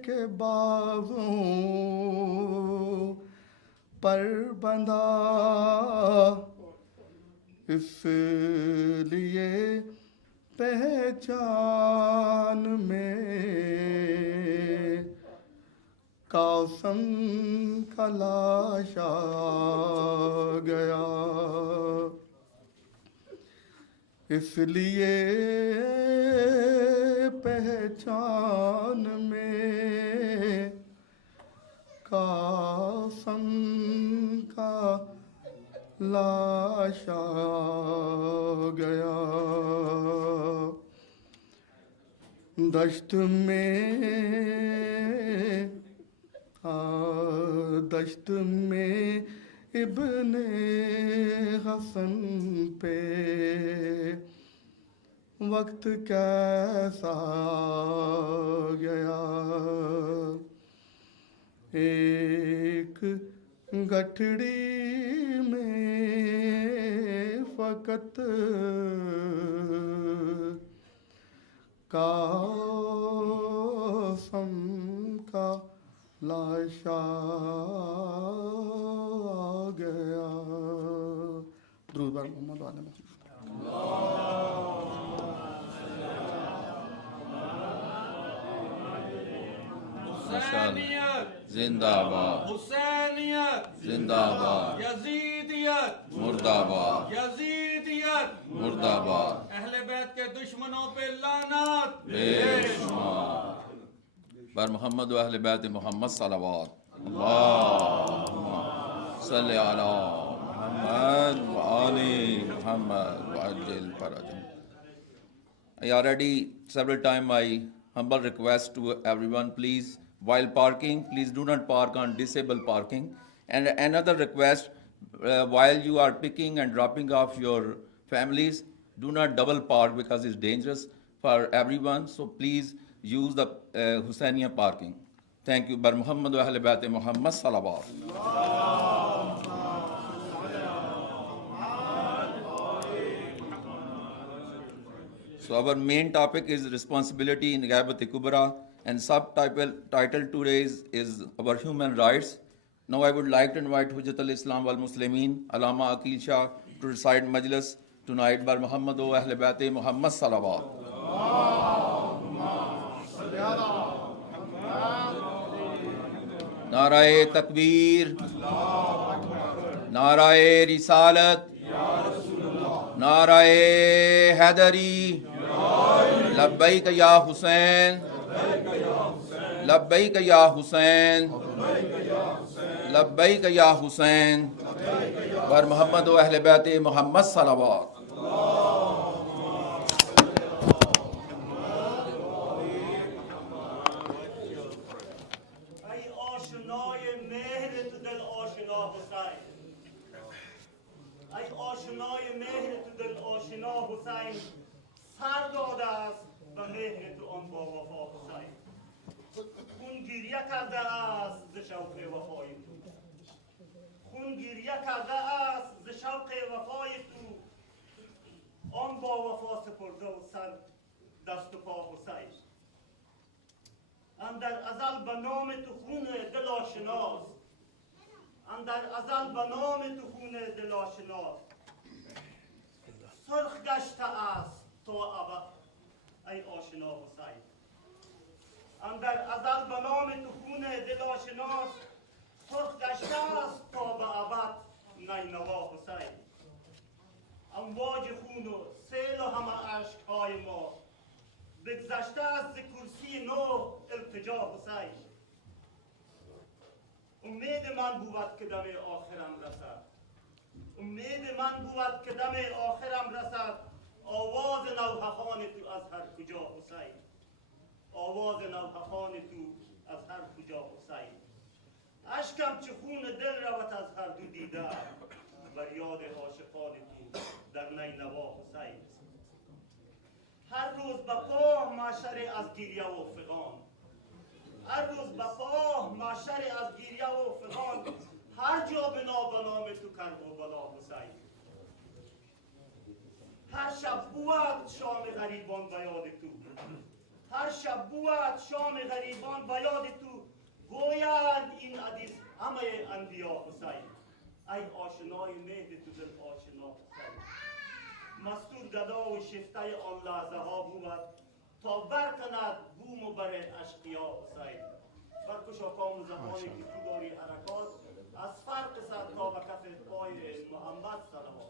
کے بازو پر بندھا اس لیے پہچان میں قاسم کا لاش آ گیا اس لیے پہچان میں قاسم کا لاش آ گیا دشت میں ابن حسن پہ وقت کیسا گیا ایک گٹھڑی میں فقط قاسم کا لاش آ گیا درود بر محمد و آل محمد حسینیت زندہ باد حسینیت زندہ باد یزیدیت مردہ باد یزیدیت مردہ باد اہل بیت کے دشمنوں پہ لعنت بے شمار بر محمد و اہل بیت محمد صلوات اللہم صلی علی محمد و آل محمد وعجل فرجهم. I already several times I humble request to everyone, please, while parking, please do not park on disabled parking. And another request, while you are picking and dropping off your families, do not double park because it's dangerous for everyone. So please use the Hussainiya parking. Thank you. Bar Muhammad wa Ahl Bayt Muhammad salawat. So our main topic is responsibility in Ghaibat Kubra, and subtitle today is our human rights. Now I would like to invite Hujjat al-Islam wal Muslimin, Allama Aqeel Shah, to recite Majlis tonight by Muhammad wa Ahl Bayt Muhammad salawat. Narae Takbir, Narae Risalat, Narae Haidari, Labbaik ya Hussain, Labbaik ya Hussain, Labbaik ya Hussain, Bar Muhammad wa Ahl Bayt Muhammad salawat. حسین سر داده است به مهر تو آن با وفا حسین خون گریه کرده است ز شوق وفای تو خون گریه کرده است ز شوق وفای تو آن با وفا سپرده و سر دست و پا حسین اندر ازل به نام تو خون دل آشناست اندر ازل به نام تو خون دل آشناس سرخ گشته است تا ابد ای آشنا حسین اندر ازل به نام تو خون دل آشناس سرخ گشته است تا به ابد نینوا حسین امواج خون و سیل و همه اشکهای ما بگذشته است ز کرسی نو التجا حسین امید من بود که دم آخرم رسد امید من بود که دم آخرم رسد آواز نوحخان تو از هر کجا حسین آواز نوحخان تو از هر کجا حسین اشکم چه خون دل روت از هر دو دیده بر یاد عاشقان تو در نینوا حسین هر روز به پاه معشر از گریه و فغان هر روز به پاه معشر از گریه و فغان هر جا بنا به نام تو کرب و بلا حسین هر شب بود شام غریبان به یاد تو هر شب بود شام غریبان به یاد تو گویند این حدیث همه انبیا حسین ای آشنای مهد تو دل آشنا حسین مستور گدا و شفته آن لحظه ها بود تا برکند بوم و بر اشقیا حسین برکش آقام زمانی که تو داری حرکات از فرق سر تا به کف پای محمد صلوات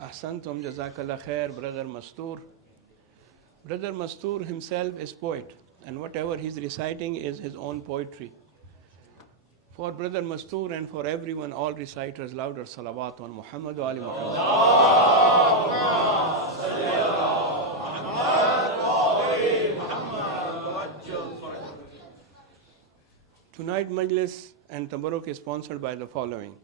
Ahsantum, Jazakallah khair, Brother Mastoor. Brother Mastoor himself is poet, and whatever he's reciting is his own poetry. For Brother Mastoor and for everyone, all reciters, louder salawat on Muhammad wa ali Muhammad. Tonight Majlis and Tabarruk is sponsored by the following.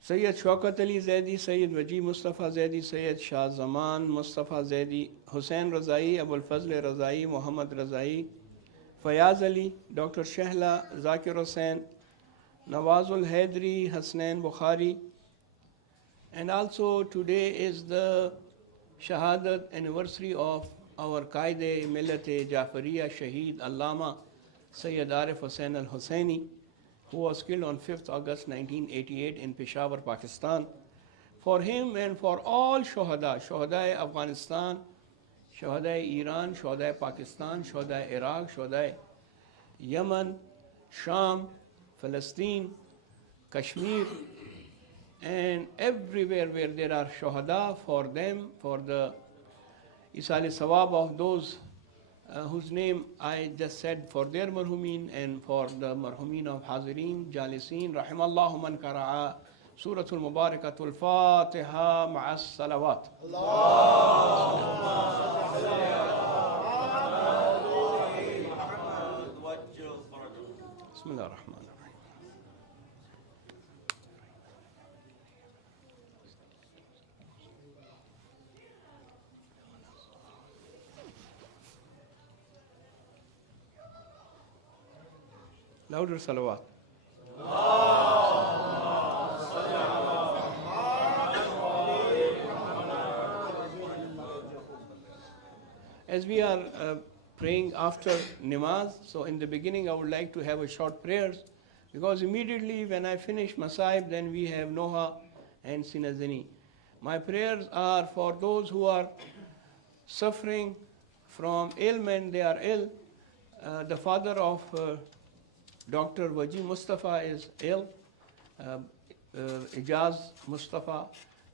Sayyid Shaukat Ali Zaidi, Sayyid Waji Mustafa Zaidi, Sayyid Shah Zaman Mustafa Zaidi, Hussain Razai, Abul Fazl Razai, Muhammad Razai, Fayaz Ali, Dr. Shehla, Zakir Hussain, Nawazul Haidri, Hasnain Bukhari. And also today is the Shahadat anniversary of our Qaide Millat Jafariya Shaheed Allama Sayyid Arif Hussain al-Hussaini, who was killed on 5th August 1988 in Peshawar, Pakistan. For him and for all Shuhada, Shuhada Afghanistan, Shuhada Iran, Shuhada Pakistan, Shuhada Iraq, Shuhada Yemen, Sham, Palestine, Kashmir, and everywhere where there are Shuhada, for them, for the Isal Sawab of those whose name I just said, for their marhumin and for the marhumin of Hazirin, Jalisin, Rahimallahu man kara'a Suratul Mubarakatul Fatiha ma'as salawat. Bismillah ar-Rahman ar-Rahim. Louder salawat. As we are praying after namaz, so in the beginning I would like to have a short prayers, because immediately when I finish Masaib, then we have Noha and Sinazini. My prayers are for those who are suffering from ailment, they are ill. The father of Dr. Waji Mustafa is ill, Ijaz Mustafa,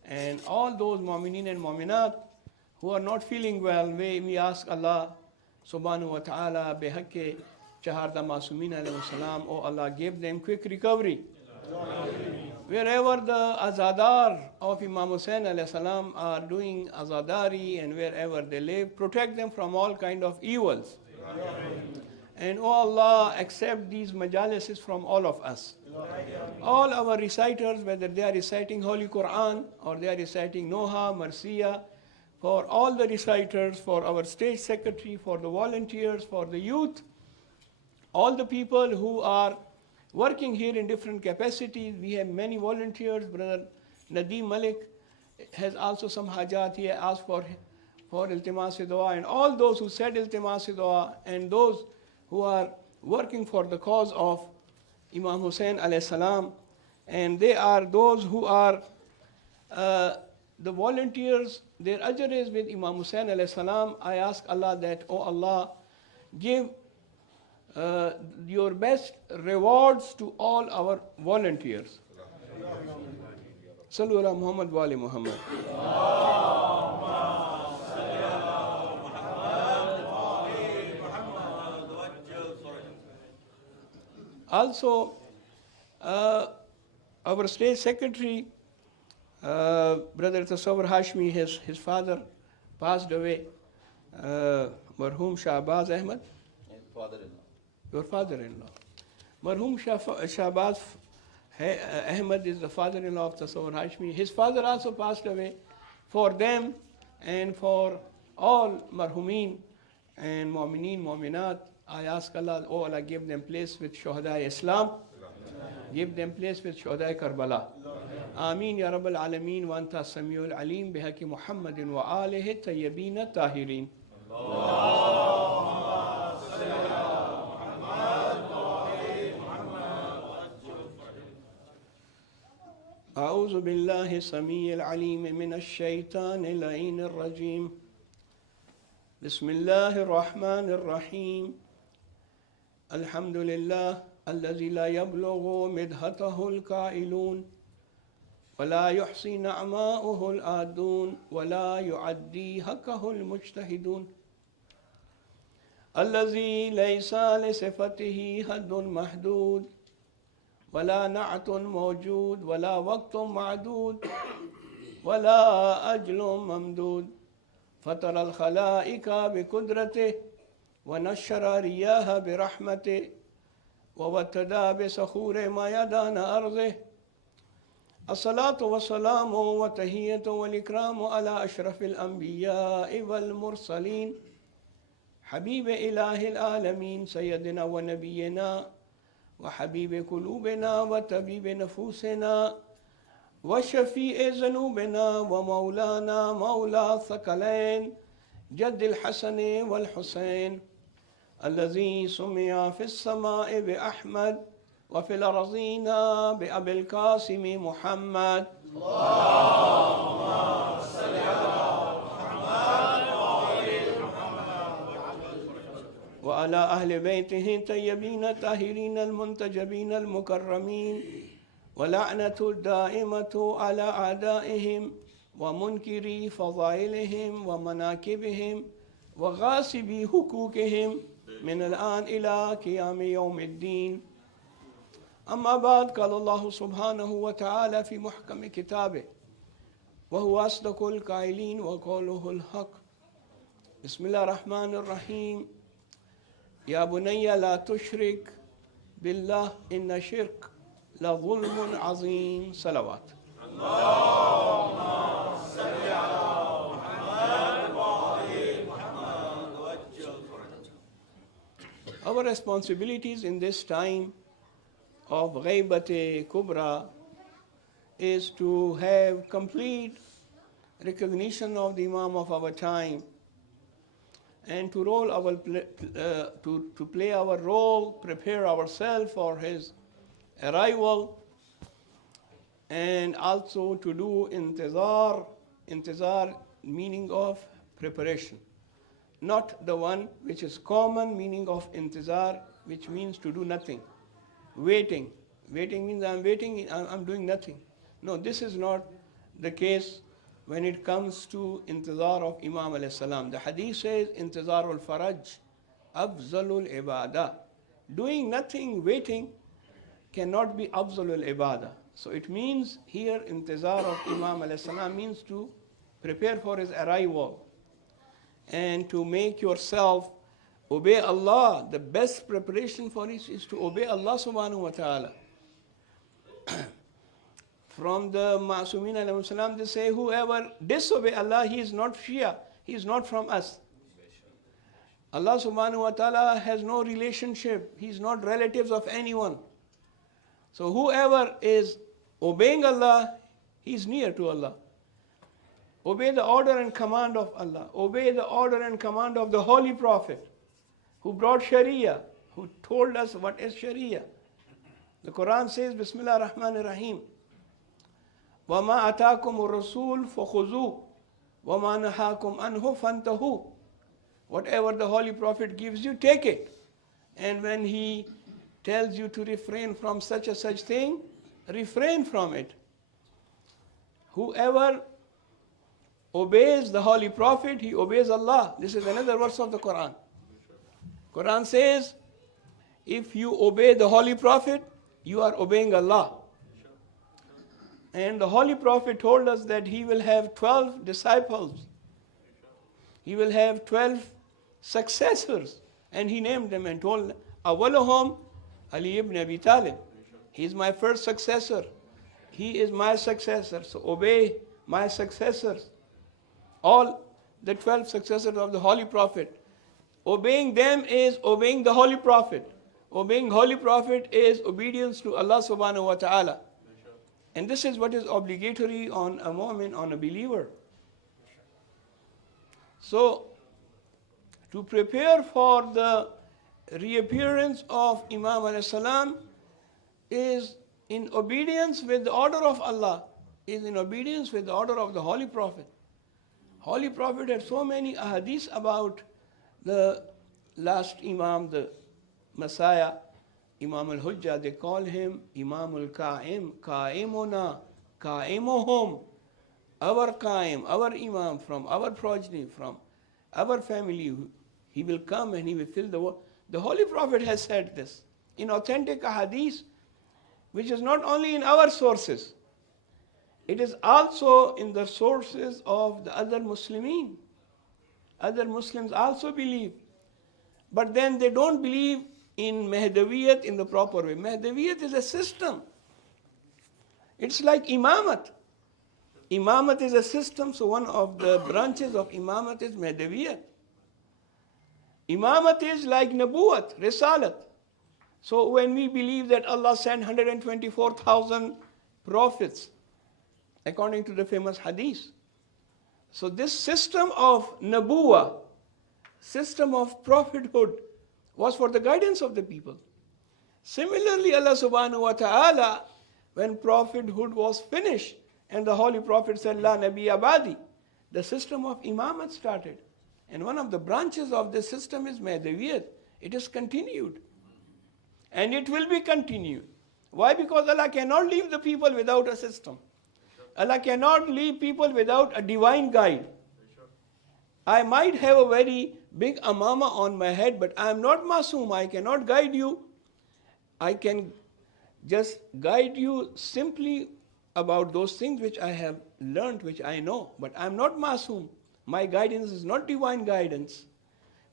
and all those Mu'mineen and Mu'minat who are not feeling well, we ask Allah subhanahu wa ta'ala bihaqqi Chaharda Masumin alayhi salam, oh Allah, give them quick recovery. Wherever the azadar of Imam Hussain alayhi salam are doing azadari, and wherever they live, protect them from all kind of evils. And oh Allah, accept these majalises from all of us. All our reciters, whether they are reciting Holy Quran or they are reciting Noha, Marsiya, for all the reciters, for our state secretary, for the volunteers, for the youth, all the people who are working here in different capacities. We have many volunteers. Brother Nadeem Malik has also some hajat. He asked for for iltimas dua, and all those who said iltimas dua, and those who are working for the cause of Imam Hussain alayhi salam, and they are those who are the volunteers. Their ajr is with Imam Hussain alayhi salam. I ask Allah that, oh Allah, give your best rewards to all our volunteers. Sallu ala Muhammad wa ali Muhammad. Also, our state secretary, Brother Tasawwur Hashmi, his father passed away, Marhum Shahbaz Ahmed. Father-in-law. Your father-in-law. Marhum Shahbaz Ahmed is the father-in-law of Tasawwur Hashmi. His father also passed away. For them and for all marhumin and mu'mineen, mu'minat, I ask Allah, oh Allah, give them place with Shuhada Islam. Give them place with Shuhada Karbala. Ameen ya Rabbal Alameen wa anta Samiul Alim bihaqi Muhammadin wa alihi tayyibin tahirin. أعوذ بالله السميع العليم من الشيطان اللعين الرجيم. بسم الله الرحمن الرحيم. الحمد لله الذي لا يبلغ مدحته القائلون ولا يحصي نعماؤه الآدون ولا يعدي حقه المجتهدون. الذي ليس لصفته حد محدود ولا نعت موجود ولا وقت معدود ولا أجل ممدود. فطر الخلائق بقدرته ونشر رياها برحمته ووتدا بسخور ما يدان أرضه. الصلاة والسلام وتحية والإكرام على أشرف الأنبياء والمرسلين حبيب إله العالمين سيدنا ونبينا وحبيب قلوبنا وطبيب نفوسنا وشفيع ذنوبنا ومولانا مولى الثقلين جد الحسن والحسين الذي سمي في السماء بأحمد وفي الأرضين بأبي القاسم محمد. اللهم صل على محمد وآل محمد وعلى أهل بيته الطيبين الطاهرين المنتجبين المكرمين ولعنة الدائمة على أعدائهم ومنكري فضائلهم ومناكبهم وغاصبي حقوقهم من الآن إلى قيام يوم الدين. أما بعد، قال الله سبحانه وتعالى في محكم كتابه وهو أصدق القائلين وقوله الحق. بسم الله الرحمن الرحيم. يا بني لا تشرك بالله إن الشرك لظلم عظيم. صلوات. اللهم صل على محمد وآل محمد وجل فرجه. Our responsibilities in this time of Ghaibat Kubra is to have complete recognition of the Imam of our time and to roll our to play our role, prepare ourselves for his arrival, and also to do intizar meaning of preparation, not the one which is common meaning of intizar, which means to do nothing. Waiting means I'm waiting, I'm doing nothing. No, this is not the case when it comes to intizar of Imam alayhi salam. The hadith says intizar al-faraj afzalul ibadah. Doing nothing, waiting, cannot be afzalul ibadah. So it means here intizar of Imam alayhi salam means to prepare for his arrival and to make yourself obey Allah. The best preparation for it is to obey Allah subhanahu wa ta'ala. From the Ma'asumin alayhi salam, they say whoever disobey Allah, he is not Shia, he is not from us. Allah subhanahu wa ta'ala has no relationship, he is not relatives of anyone. So whoever is obeying Allah, he is near to Allah. Obey the order and command of Allah. Obey the order and command of the Holy Prophet who brought Sharia, who told us what is Sharia. The Quran says, Bismillah ar-Rahman ar-Rahim. وَمَا أَتَاكُمُ الرَّسُولُ فَخُذُوهُ وَمَا نَهَاكُمْ عَنْهُ فَانْتَهُوا. Whatever the Holy Prophet gives you, take it. And when he tells you to refrain from such a such thing, refrain from it. Whoever obeys the Holy Prophet, he obeys Allah. This is another verse of the Quran. Quran says, if you obey the Holy Prophet, you are obeying Allah. And the Holy Prophet told us that he will have 12 disciples. He will have 12 successors. And he named them and told them, Awwaluhum Ali ibn Abi Talib. He is my first successor. He is my successor. So obey my successors. All the 12 successors of the Holy Prophet. Obeying them is obeying the Holy Prophet. Obeying Holy Prophet is obedience to Allah subhanahu wa ta'ala. And this is what is obligatory on a mu'min, on a believer. So, to prepare for the reappearance of Imam alayhi salam is in obedience with the order of Allah, is in obedience with the order of the Holy Prophet. Holy Prophet had so many ahadith about the last Imam, the Messiah, Imam al-Hujjah. They call him Imam al-Qa'im, Qa'imuna, Qa'imuhum, our Qa'im, our Imam, from our progeny, from our family. He will come and he will fill the world. The Holy Prophet has said this in authentic ahadith, which is not only in our sources, it is also in the sources of the other Muslimin. Other Muslims also believe. But then they don't believe in Mahdawiyat in the proper way. Mahdawiyat is a system. It's like Imamat. Imamat is a system, so one of the branches of Imamat is Mahdawiyat. Imamat is like Nabuwat, Risalat. So when we believe that Allah sent 124,000 prophets, according to the famous hadith. So this system of Nabuwa, system of prophethood, was for the guidance of the people. Similarly, Allah subhanahu wa ta'ala, when prophethood was finished, and the Holy Prophet said, La Nabi Abadi, the system of Imamat started. And one of the branches of this system is Mahdawiyat. It is continued. And it will be continued. Why? Because Allah cannot leave the people without a system. Allah cannot leave people without a divine guide. I might have a very big amama on my head, but I am not masoom. I cannot guide you. I can just guide you simply about those things which I have learned, which I know. But I am not masoom. My guidance is not divine guidance.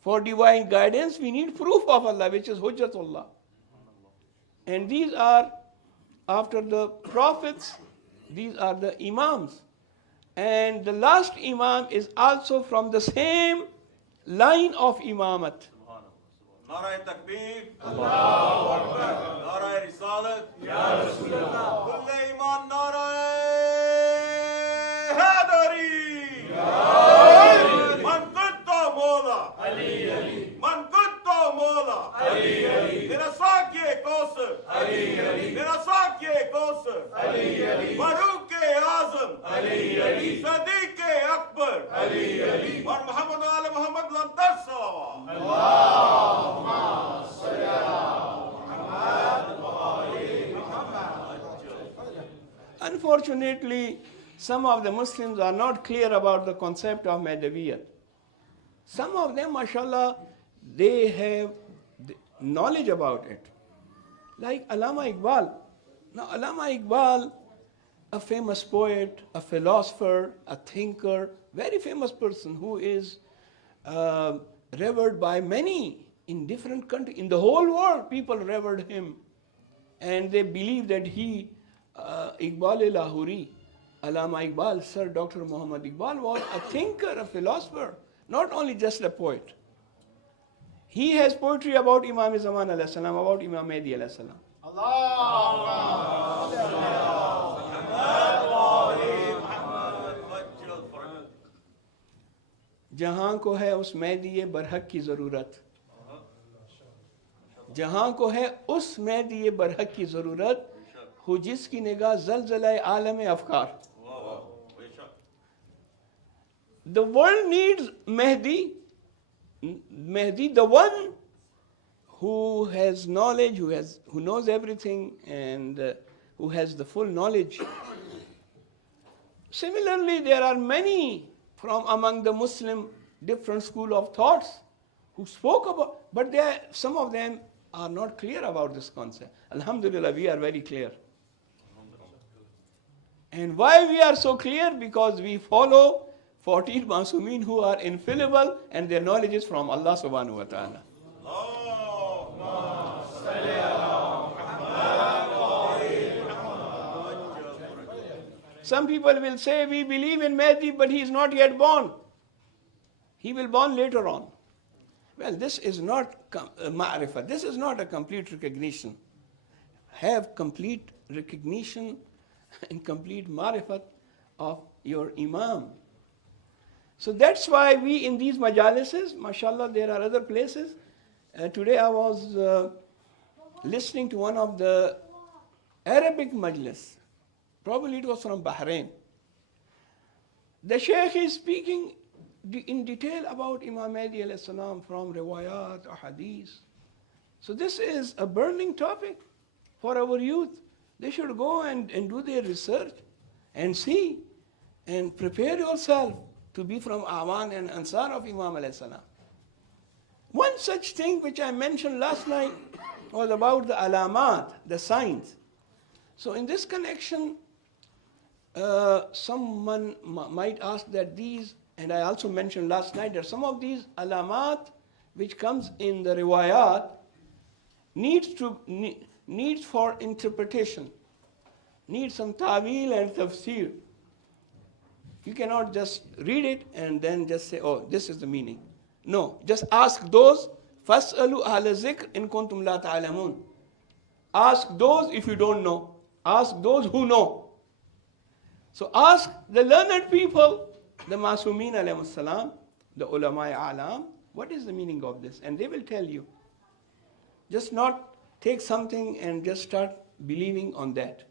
For divine guidance, we need proof of Allah, which is Hujjatullah. And these are, after the prophets, these are the Imams. And the last Imam is also from the same line of Imamat. Nara Takbir, Allahu Akbar, Nara Risalat, Ya Rasulullah, Kulle Iman Nara Hadari, Man Kutta Mola, Ali, Man Kutta Mola, Ali, Mera Sakye Kausar, Ali, Mera Sakye Kausar, Ali, Farooq Azam, Ali, Sadiq Akbar, Ali, Mar Muhammad Ali Muhammad Lantar Sawa. Allahumma salli ala Muhammad wa ali Muhammad. Unfortunately, some of the Muslims are not clear about the concept of Mahdawiyat. Some of them, mashallah, they have knowledge about it. Like Allama Iqbal. Now, Allama Iqbal, a famous poet, a philosopher, a thinker, very famous person who is revered by many in different countries. In the whole world, people revered him. And they believe that he, Iqbal-e-Lahori, Allama Iqbal, Sir Dr. Muhammad Iqbal, was a thinker, a philosopher, not only just a poet. He has poetry about Imam Zaman alayhi salam, about Imam Mahdi alayhi salam. जहां को है उस मेहदी बरहक की ज़रूरत, जहां को है उस मेहदी बरहक की ज़रूरत, हो जिसकी निगाह ज़लज़ला आलम अफकार. The world needs Mahdi, the one who has knowledge, who knows everything, and who has the full knowledge. Similarly, there are many from among the Muslim different school of thoughts who spoke about, but some of them are not clear about this concept. Alhamdulillah, we are very clear. And why we are so clear? Because we follow 14 Masumeen who are infallible and their knowledge is from Allah subhanahu wa ta'ala. Some people will say we believe in Mahdi but he is not yet born. He will born later on. Well, this is not ma'rifah. This is not a complete recognition. Have complete recognition and complete ma'rifat of your Imam. So that's why we in these majalises, mashallah, there are other places. Today I was listening to one of the Arabic majlis. Probably it was from Bahrain. The Shaykh is speaking in detail about Imam Mahdi alayhi salam from riwayat or hadith. So this is a burning topic for our youth. They should go and do their research and see and prepare yourself to be from Awan and Ansar of Imam alayhi salam. One such thing which I mentioned last night was about the alamat, the signs. So in this connection, someone might ask that these, and I also mentioned last night that some of these alamat which comes in the riwayat needs for interpretation, needs some ta'wil and tafsir. You cannot just read it and then just say, oh, this is the meaning. No, just ask those, فَاسْأَلُوا أَهْلَ الذِّكْرِ إِن كُنتُمْ لَا تَعْلَمُونَ. Ask those if you don't know. Ask those who know. So ask the learned people, the Masumeen alayhi salam, the ulama alam, what is the meaning of this? And they will tell you. Just not take something and just start believing on that.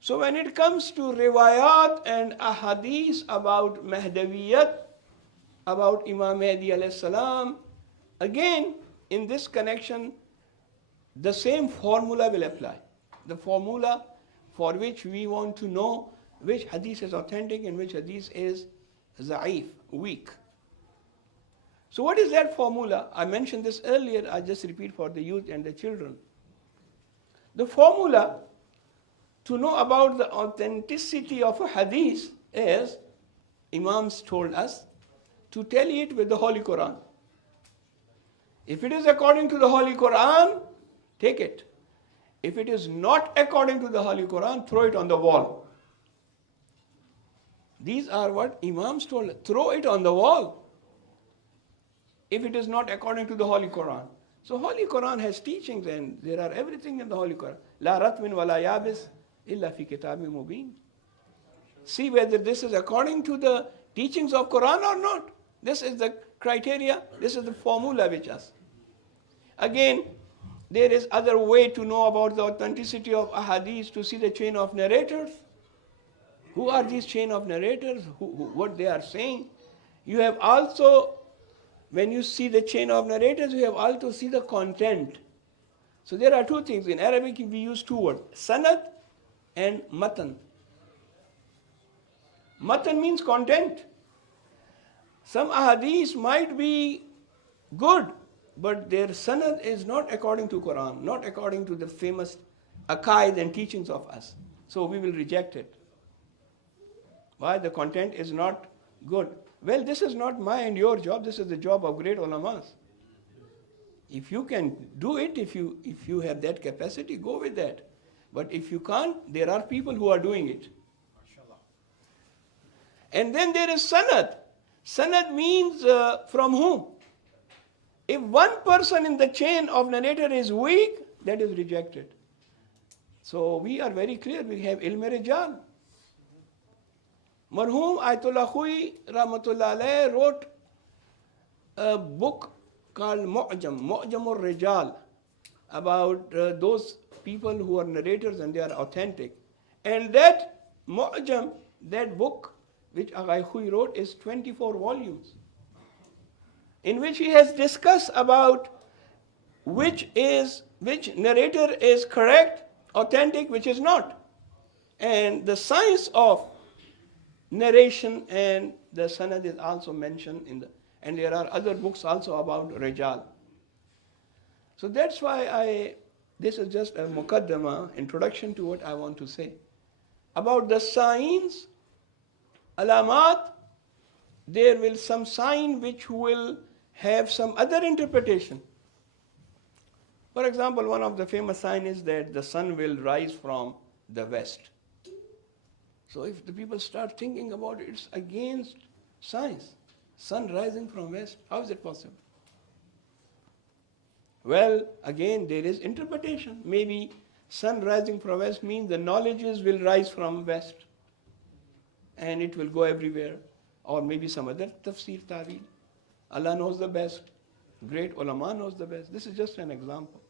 So when it comes to riwayat and ahadith about Mahdawiyat, about Imam Mahdi alayhi salam, again, in this connection, the same formula will apply. The formula for which we want to know which hadith is authentic and which hadith is za'if, weak. So what is that formula? I mentioned this earlier, I just repeat for the youth and the children. The formula to know about the authenticity of a hadith is, Imams told us, to tally it with the Holy Quran. If it is according to the Holy Quran, take it. If it is not according to the Holy Quran, throw it on the wall. These are what Imams told, throw it on the wall. If it is not according to the Holy Quran. So Holy Quran has teachings and there are everything in the Holy Quran. La ratmin wa la yabis illa fi kitabin mubin. See whether this is according to the teachings of Quran or not. This is the criteria, this is the formula which is. Again, there is other way to know about the authenticity of ahadith, to see the chain of narrators. Who are these chain of narrators? What they are saying? You have also, when you see the chain of narrators, you have also see the content. So there are two things. In Arabic, we use two words, sanad and matan. Matan means content. Some ahadith might be good, but their sanad is not according to Quran, not according to the famous aqaid and teachings of us. So we will reject it. Why? The content is not good. Well, this is not my and your job, this is the job of great ulamas. If you can do it, if you have that capacity, go with that. But if you can't, there are people who are doing it. And then there is sanad. Sanad means from whom? If one person in the chain of narrator is weak, that is rejected. So we are very clear, we have ilm rijal. Marhum Ayatollah Khui Rahmatullah Alayh wrote a book called Mu'jamur Rijal, about those people who are narrators and they are authentic. And that Mu'jam, that book which Agha Khui wrote, is 24 volumes, in which he has discussed about which narrator is correct, authentic, which is not, and the science of narration, and the sanad is also mentioned in the, and there are other books also about Rijal. So that's why this is just a muqaddama, introduction to what I want to say. About the signs, alamat, there will some sign which will have some other interpretation. For example, one of the famous signs is that the sun will rise from the west. So if the people start thinking about it, it's against science. Sun rising from west, how is it possible? Well, again, there is interpretation. Maybe sun rising from west means the knowledges will rise from west and it will go everywhere. Or maybe some other tafsir ta'wil. Allah knows the best. Great ulama knows the best. This is just an example.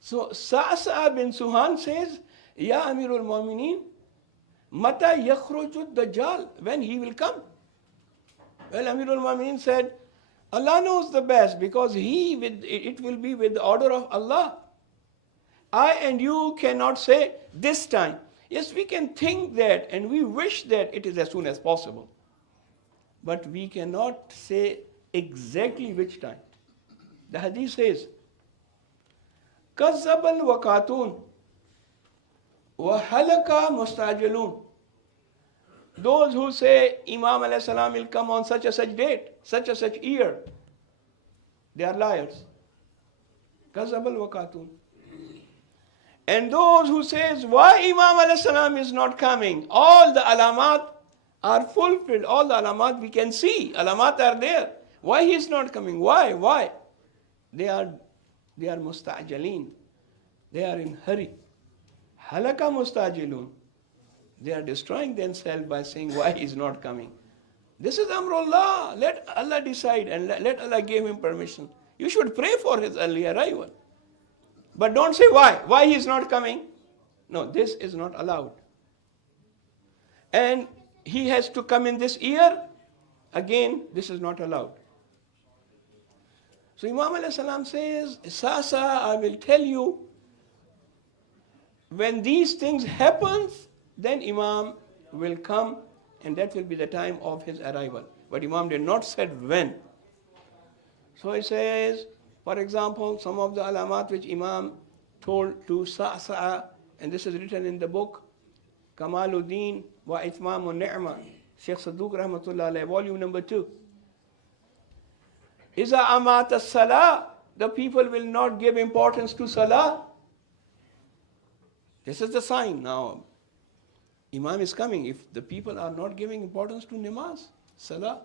So Sa'sa bin Suhan says, Ya Amirul Mu'mineen, Mata yakhrujud Dajjal, when he will come? Well, Amirul Mu'mineen said, Allah knows the best, because it will be with the order of Allah. I and you cannot say this time. Yes, we can think that and we wish that it is as soon as possible. But we cannot say exactly which time. The hadith says, كَذَّبَ الْوَقَاتُونَ وَحَلَكَ مُسْتَعْجِلُونَ. Those who say Imam alayhi salam will come on such a such date, such a such year, they are liars. كَذَّبَ الْوَقَاتُونَ. And those who says why Imam alayhi salam is not coming, all the alamat are fulfilled, all the alamat we can see, alamat are there. Why he is not coming? Why? They are mustajaleen. They are in hurry. Halaka mustajilun. They are destroying themselves by saying why he is not coming. This is Amrullah. Let Allah decide and let Allah give him permission. You should pray for his early arrival. But don't say why he is not coming. No, this is not allowed. And he has to come in this year. Again, this is not allowed. So Imam alayhi salam says, Sasa, I will tell you, when these things happen, then Imam will come, and that will be the time of his arrival. But Imam did not say when. So he says, for example, some of the alamat which Imam told to Sa'sa, and this is written in the book, Kamaluddin wa Itmamun Ni'ma, Sheikh Saduq Rahmatullah Alayh, volume number 2. Iza amat as-salah, the people will not give importance to salah. This is the sign. Now, Imam is coming. If the people are not giving importance to namaz, salah.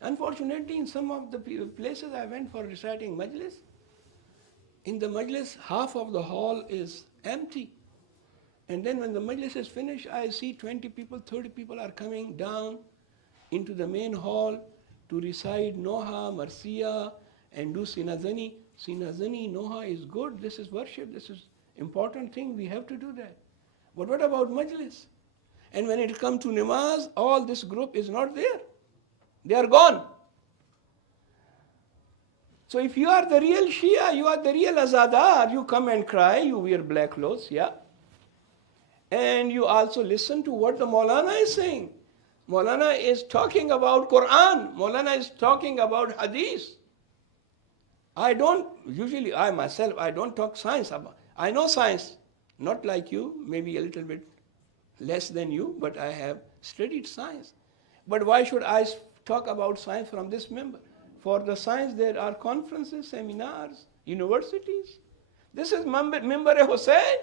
Unfortunately, in some of the places I went for reciting majlis, in the majlis, half of the hall is empty. And then when the majlis is finished, I see 20 people, 30 people are coming down into the main hall to recite Noha, Marsiya, and do Sinazani. Sinazani, Noha is good. This is worship. This is important thing. We have to do that. But what about majlis? And when it comes to namaz, all this group is not there. They are gone. So if you are the real Shia, you are the real Azadar, you come and cry, you wear black clothes, yeah. And you also listen to what the Moulana is saying. Moulana is talking about Quran. Moulana is talking about Hadith. I myself, I don't talk science about. I know science, not like you, maybe a little bit less than you, but I have studied science. But why should I talk about science from this member? For the science, there are conferences, seminars, universities. This is Mimbar-e-Hussain.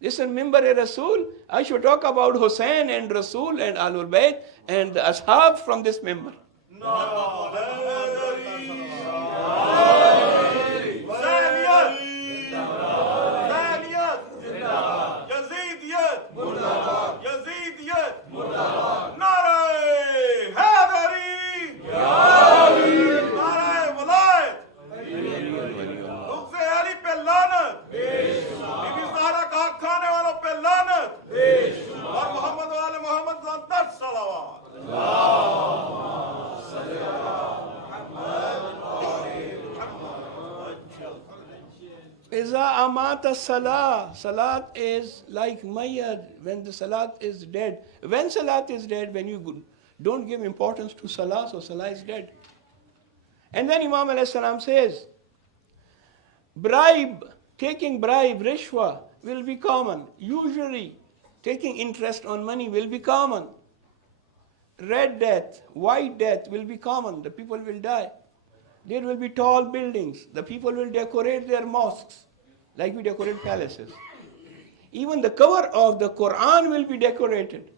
This is Mimbar-e-Rasul. I should talk about Hussain and Rasul and Ahlul Bayt and the Ashab from this member. إِذَا أَمَاتَ الصَّلَاةِ Salat is like mayyad, when the salat is dead. When salat is dead, when you don't give importance to salah, so salah is dead. And then Imam alayhi salam says, taking bribe, rishwa, will be common. Usury, taking interest on money will be common. Red death, white death will be common. The people will die. There will be tall buildings. The people will decorate their mosques like we decorate palaces. Even the cover of the Quran will be decorated.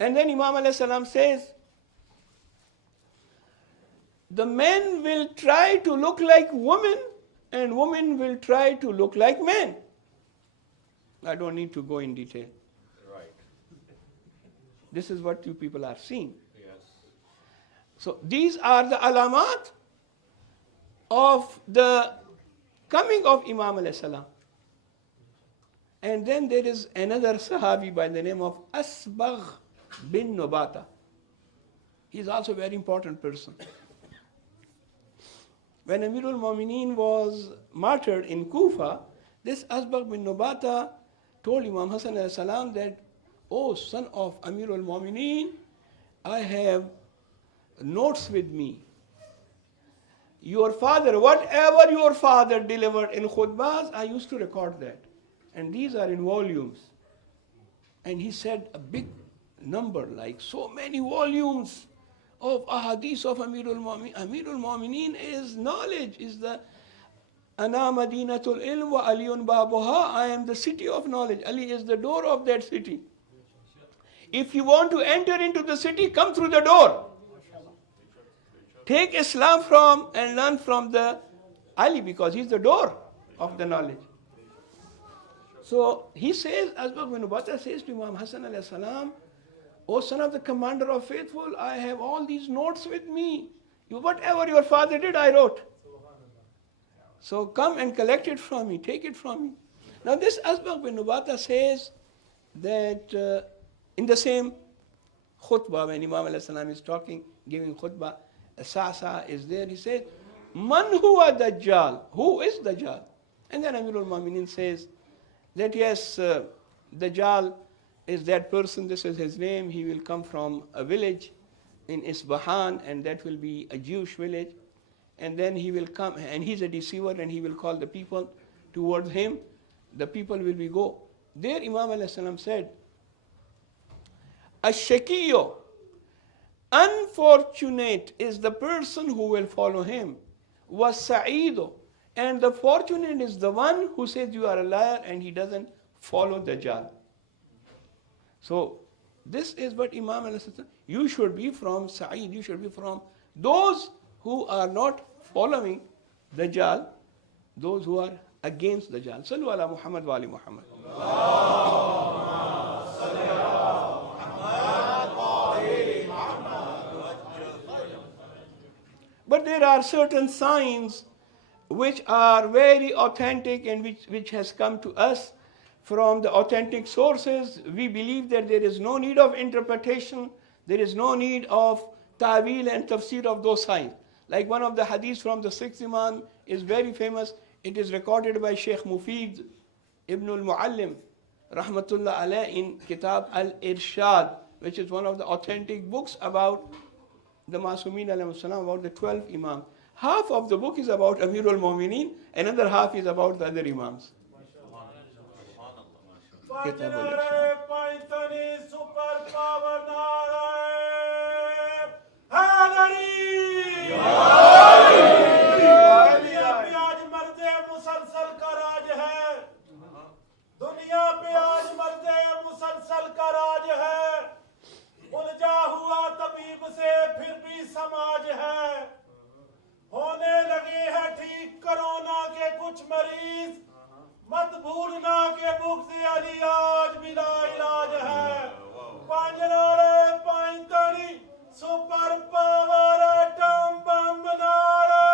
And then Imam alayhi salam says, the men will try to look like women and women will try to look like men. I don't need to go in detail. Right. This is what you people are seeing. Yes. So these are the alamat of the coming of Imam alayhi salam. And then there is another Sahabi by the name of Asbagh bin Nubata. He is also a very important person. When Amirul Mu'mineen was martyred in Kufa, this Asbagh bin Nubata told Imam Hassan alayhi salam that, "Oh, son of Amirul Mu'mineen, I have notes with me. Your father, whatever your father delivered in khutbahs, I used to record that. And these are in volumes." And he said a big number, like so many volumes of ahadith of Amirul Mu'mineen. Amirul Mu'mineen is knowledge, is the Ana Madinatul Ilm wa Aliyun Babuha. I am the city of knowledge. Ali is the door of that city. If you want to enter into the city, come through the door. Take Islam from and learn from the Ali, because he's the door of the knowledge. So he says, Asbagh bin Nubata says to Imam Hassan alayhi salam, "O son of the commander of faithful, I have all these notes with me. Whatever your father did, I wrote. So come and collect it from me, take it from me." Now this Asbagh bin Nubata says that in the same khutbah, when Imam alayhi salam is talking, giving khutbah, Sa'sa is there, he says, "Man huwa Dajjal?" Who is Dajjal? And then Amirul Mu'mineen says that yes, Dajjal is that person, this is his name, he will come from a village in Isbahan, and that will be a Jewish village. And then he will come, and he's a deceiver, and he will call the people towards him. The people will be go. There Imam alayhi salam said, "Ash-shakiyo," unfortunate is the person who will follow him. Was sa'ido, and the fortunate is the one who says you are a liar and he doesn't follow Dajjal. So this is what Imam alayhi salam, you should be from Sa'id, you should be from those who are not following Dajjal, those who are against Dajjal. Sallu ala Muhammad wa ali Muhammad. But there are certain signs which are very authentic and which has come to us from the authentic sources. We believe that there is no need of interpretation, there is no need of ta'wil and tafsir of those signs. Like one of the hadiths from the 6th Imam is very famous. It is recorded by Sheikh Mufid Ibn al-Muallim Rahmatullah alayh in Kitab al-Irshad, which is one of the authentic books about the Masumeen alayhi salam, about the 12 Imams. Half of the book is about Amirul Mu'mineen, another half is about the other Imams. Kitab al-Irshad. दुनिया पे आज मर्दे मुसलसल का राज है, उलझा हुआ तबीब से फिर भी समाज है, होने लगे हैं ठीक कोरोना के कुछ मरीज, मत भूलना के बुग़्ज़ अली आज बिला इलाज है, पंजनारे पंजतनी सुपर पावर एटम बम नारे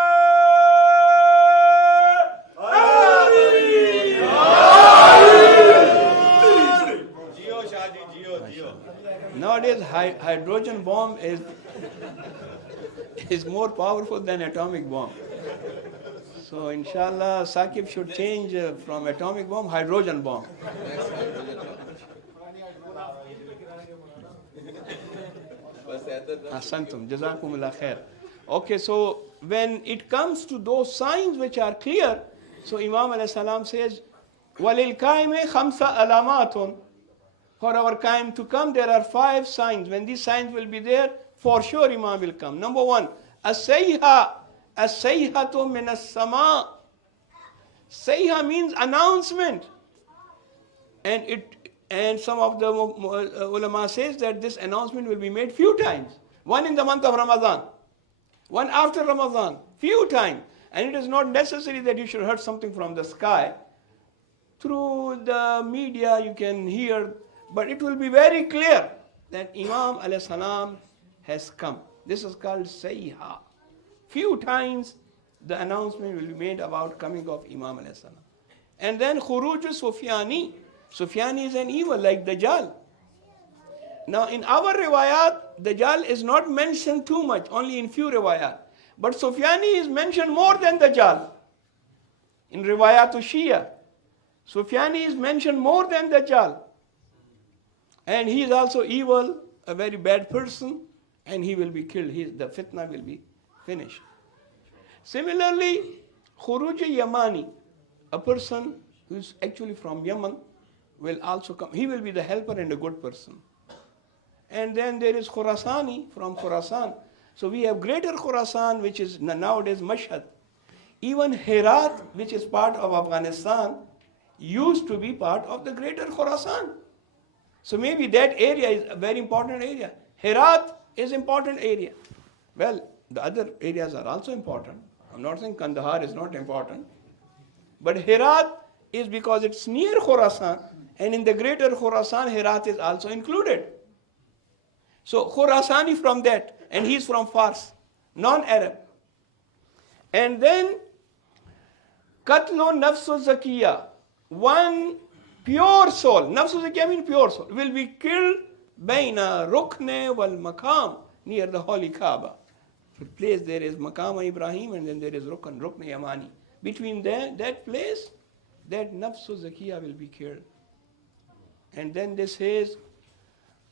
Nowadays, hydrogen bomb is more powerful than atomic bomb. So inshallah, Saqib should change from atomic bomb, hydrogen bomb. Ahsantum, jazakumullah khair. Okay, so when it comes to those signs which are clear, so Imam alayhi salam says, Walil kaime khamsa alamatun. For our time to come, there are 5 signs. When these signs will be there, for sure Imam will come. Number 1, as-sayha. As-sayhatu min as-sama. Sayha means announcement. And some of the ulama says that this announcement will be made few times. One in the month of Ramadan, one after Ramadan, few times. And it is not necessary that you should hear something from the sky. Through the media you can hear, but it will be very clear that Imam alayhi salam has come. This is called sayha. Few times the announcement will be made about coming of Imam alayhi salam. And then khuruj Sufyani. Sufyani is an evil like Dajjal. Now in our riwayat, Dajjal is not mentioned too much, only in few riwayat. But Sufyani is mentioned more than Dajjal. In riwayat Shia, Sufyani is mentioned more than Dajjal. And he is also evil, a very bad person, and he will be killed. The fitna will be finished. Similarly, Khuruj Yamani, a person who is actually from Yemen, will also come. He will be the helper and a good person. And then there is Khurasani from Khurasan. So we have greater Khurasan, which is nowadays Mashhad. Even Herat, which is part of Afghanistan, used to be part of the greater Khurasan. So maybe that area is a very important area. Herat is important area. Well, the other areas are also important. I'm not saying Kandahar is not important. But Herat is because it's near Khurasan, and in the greater Khurasan, Herat is also included. So Khurasani from that, and he's from Fars, non-Arab. And then Katlu Nafsu Zakiya, one pure soul, Nafsu Zakiya means pure soul, will be killed Baina Rukne wal Maqam, near the Holy Kaaba. The place there is Maqam Ibrahim, and then there is Rukn Yamani. Between that place, that Nafsu Zakiya will be killed. And then this says,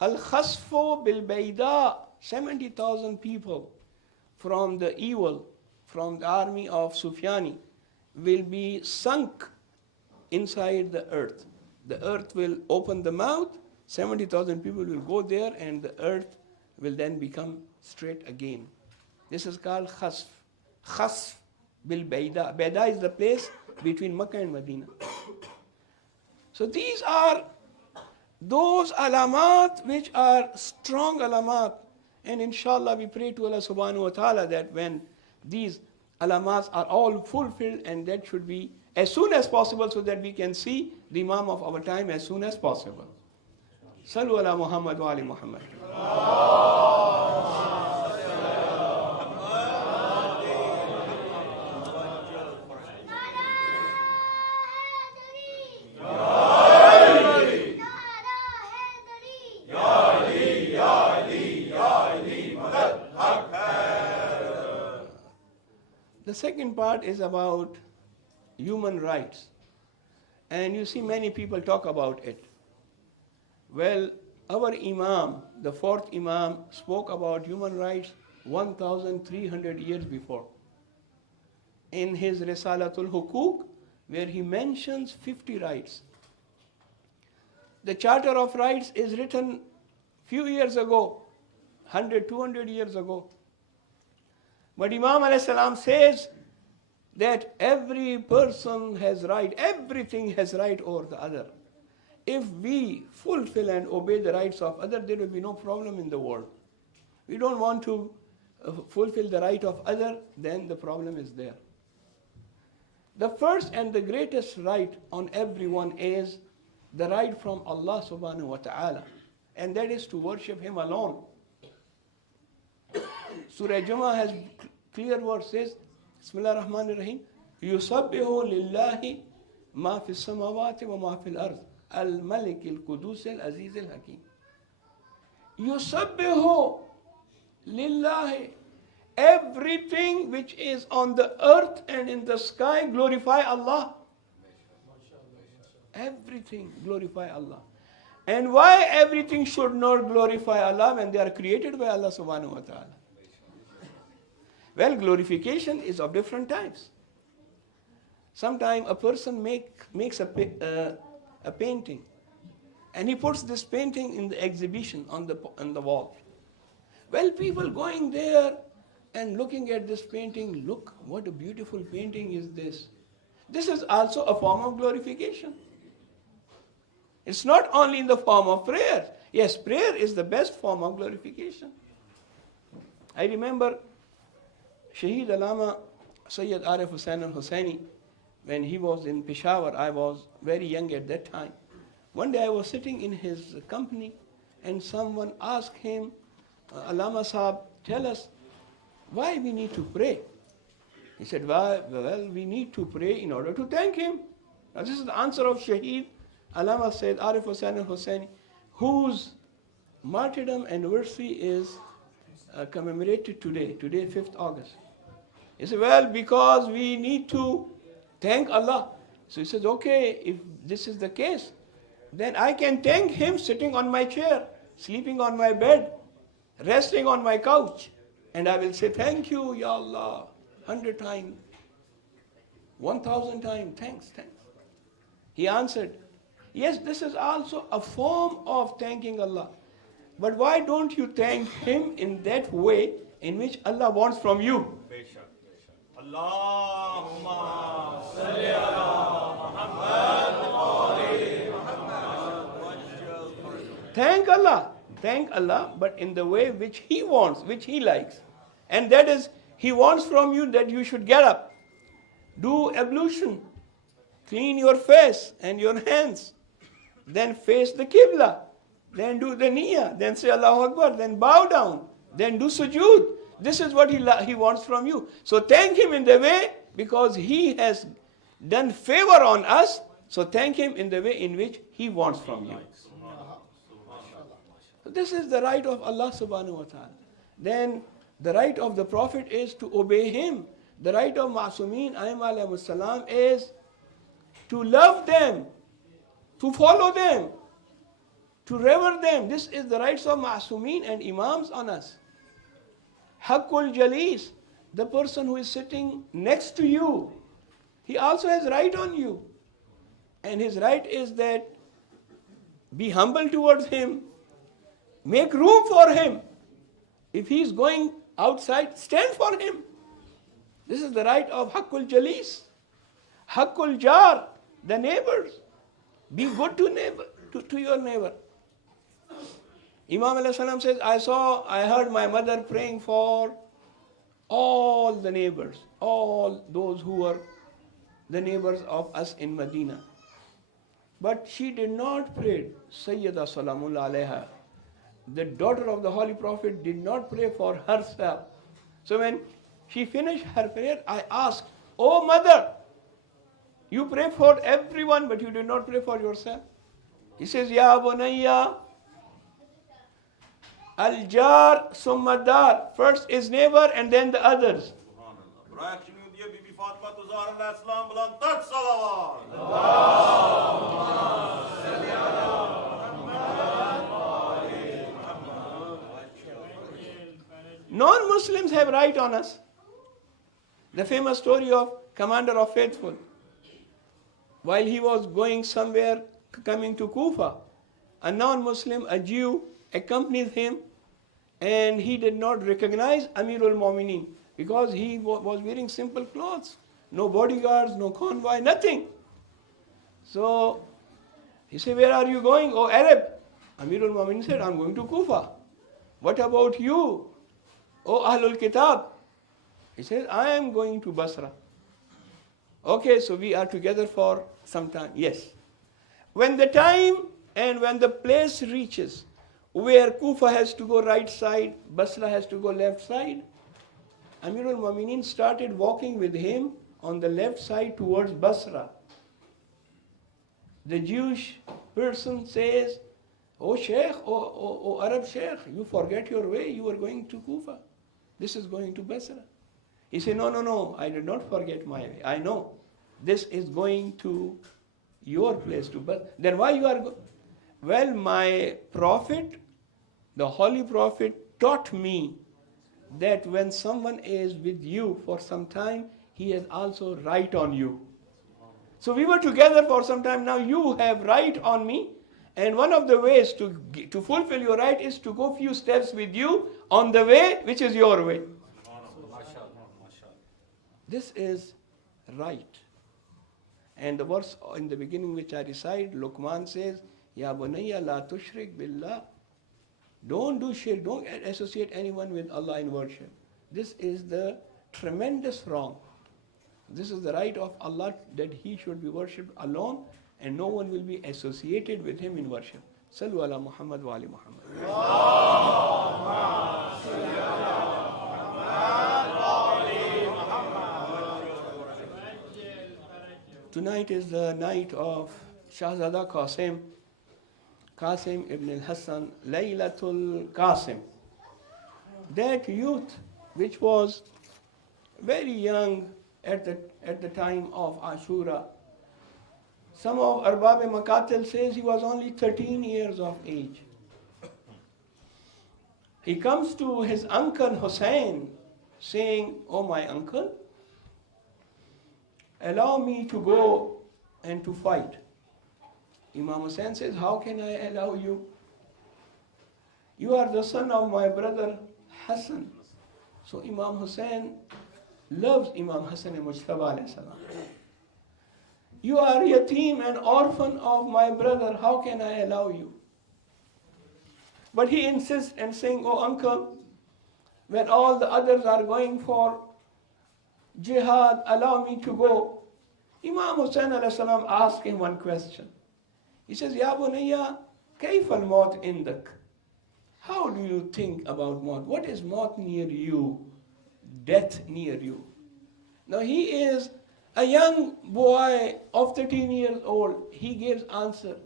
Al-Khasfu bil-Bayda, 70,000 people from the evil, from the army of Sufyani, will be sunk inside the earth. The earth will open the mouth, 70,000 people will go there, and the earth will then become straight again. This is called Khasf. Khasf bil-Bayda. Bayda is the place between Makkah and Medina. So these are those alamat which are strong alamat. And inshallah we pray to Allah subhanahu wa ta'ala that when these alamat are all fulfilled, and that should be as soon as possible, so that we can see the Imam of our time as soon as possible. Sallu ala Muhammad wa ali Muhammad. The second part is about human rights. And you see many people talk about it. Well, our Imam, the fourth Imam, spoke about human rights 1,300 years before. In his Risalatul Hukuk, where he mentions 50 rights. The Charter of Rights is written few years ago, 100, 200 years ago. But Imam alayhi salam says that every person has right, everything has right over the other. If we fulfill and obey the rights of other, there will be no problem in the world. We don't want to fulfill the right of other, then the problem is there. The first and the greatest right on everyone is the right from Allah subhanahu wa ta'ala, and that is to worship Him alone. Surah Jummah has clear verses. Bismillah ar-Rahman ar-Rahim. Yusabbihu lillahi ma fi samawati wa ma fi al-ard. Al-Malik al-Qudus al-Aziz al-Hakim. Yusabbihu lillahi. Everything which is on the earth and in the sky glorify Allah. Everything glorify Allah. And why everything should not glorify Allah when they are created by Allah subhanahu wa ta'ala? Well, glorification is of different types. Sometimes a person makes a painting, and he puts this painting in the exhibition on the wall. Well, people going there and looking at this painting, look, what a beautiful painting is this. This is also a form of glorification. It's not only in the form of prayer. Yes, prayer is the best form of glorification. I remember Shaheed Alama Sayyid Arif Hussain al-Hussaini, when he was in Peshawar. I was very young at that time. One day I was sitting in his company and someone asked him, Alama Sahab, tell us why we need to pray. He said, well, we need to pray in order to thank him. Now this is the answer of Shaheed Alama Sayyid Arif Hussain al-Hussaini, whose martyrdom anniversary is commemorated today 5th August. He said, well, because we need to thank Allah. So he says, okay, if this is the case, then I can thank him sitting on my chair, sleeping on my bed, resting on my couch. And I will say, thank you, Ya Allah, 100 times, 1,000 times, thanks. He answered, yes, this is also a form of thanking Allah. But why don't you thank him in that way in which Allah wants from you? Allahumma salli ala Muhammad Thank Allah, but in the way which he wants, which he likes. And that is, he wants from you that you should get up, do ablution, clean your face and your hands, then face the Qibla, then do the Niyyah, then say Allahu Akbar, then bow down, then do sujood. This is what he wants from you. So thank him in the way, because he has done favor on us, so thank him in the way in which he wants from you. So this is the right of Allah subhanahu wa ta'ala. Then the right of the Prophet is to obey him. The right of Ma'asumeen alayhimus salam is to love them, to follow them, to revere them. This is the rights of Ma'asumeen and Imams on us. Haqqul Jalis, the person who is sitting next to you, he also has right on you. And his right is that be humble towards him, make room for him. If he is going outside, stand for him. This is the right of Haqqul Jalis. Haqqul Jar, the neighbors. Be good to your neighbor. Imam alayhi salam says, I heard my mother praying for all the neighbors, all those who were the neighbors of us in Medina. But she did not pray, Sayyida Salamullah alayha. The daughter of the Holy Prophet did not pray for herself. So when she finished her prayer, I asked, oh mother, you pray for everyone, but you did not pray for yourself. He says, Ya Bunayya, Al-Jar Summa Dar. First is neighbor and then the others. Non-Muslims have right on us. The famous story of Commander of Faithful. While he was going somewhere, coming to Kufa, a non-Muslim, a Jew, accompanied him, and he did not recognize Amirul Mu'mineen because he was wearing simple clothes, no bodyguards, no convoy, nothing. So he said, where are you going, oh Arab? Amirul Mu'mineen said, I'm going to Kufa. What about you, oh Ahlul Kitab? He said, I am going to Basra. Okay, so we are together for some time. Yes. When the time and when the place reaches where Kufa has to go right side, Basra has to go left side, Amirul Mu'mineen started walking with him on the left side towards Basra. The Jewish person says, oh Sheikh, oh Arab Sheikh, you forget your way, you are going to Kufa. this is going to Basra. He said, no, I did not forget my way. I know this is going to your place to Basra. Then why you are Well, my prophet, the holy prophet, taught me that when someone is with you for some time, he has also right on you. So we were together for some time. Now you have right on me. And one of the ways to fulfill your right is to go few steps with you on the way, which is your way. This is right. And the verse in the beginning which I recite, Luqman says, Ya bunayya la tushrik billah. Don't do shirk, don't associate anyone with Allah in worship. This is the tremendous wrong. This is the right of Allah that He should be worshipped alone and no one will be associated with Him in worship. Sallu ala Muhammad wa ali Muhammad. Tonight is the night of Shahzada Qasim, Qasim ibn al-Hassan, Laylatul Qasim. That youth which was very young at the time of Ashura. Some of Arbab Maqatil says he was only 13 years of age. He comes to his uncle Hussain saying, "Oh my uncle, allow me to go and to fight." Imam Hussain says, "How can I allow you? You are the son of my brother Hassan." So Imam Hussain loves Imam Hassan Mujtaba alayhi salam. "You are yatim and orphan of my brother. How can I allow you?" But he insists and saying, "Oh uncle, when all the others are going for jihad, allow me to go." Imam Hussain alayhi salam asked him one question. He says, "Ya bunayya, kayfa al-maut indak?" How do you think about maut? What is maut near you? Death near you. Now he is a young boy of 13 years old. He gives answer.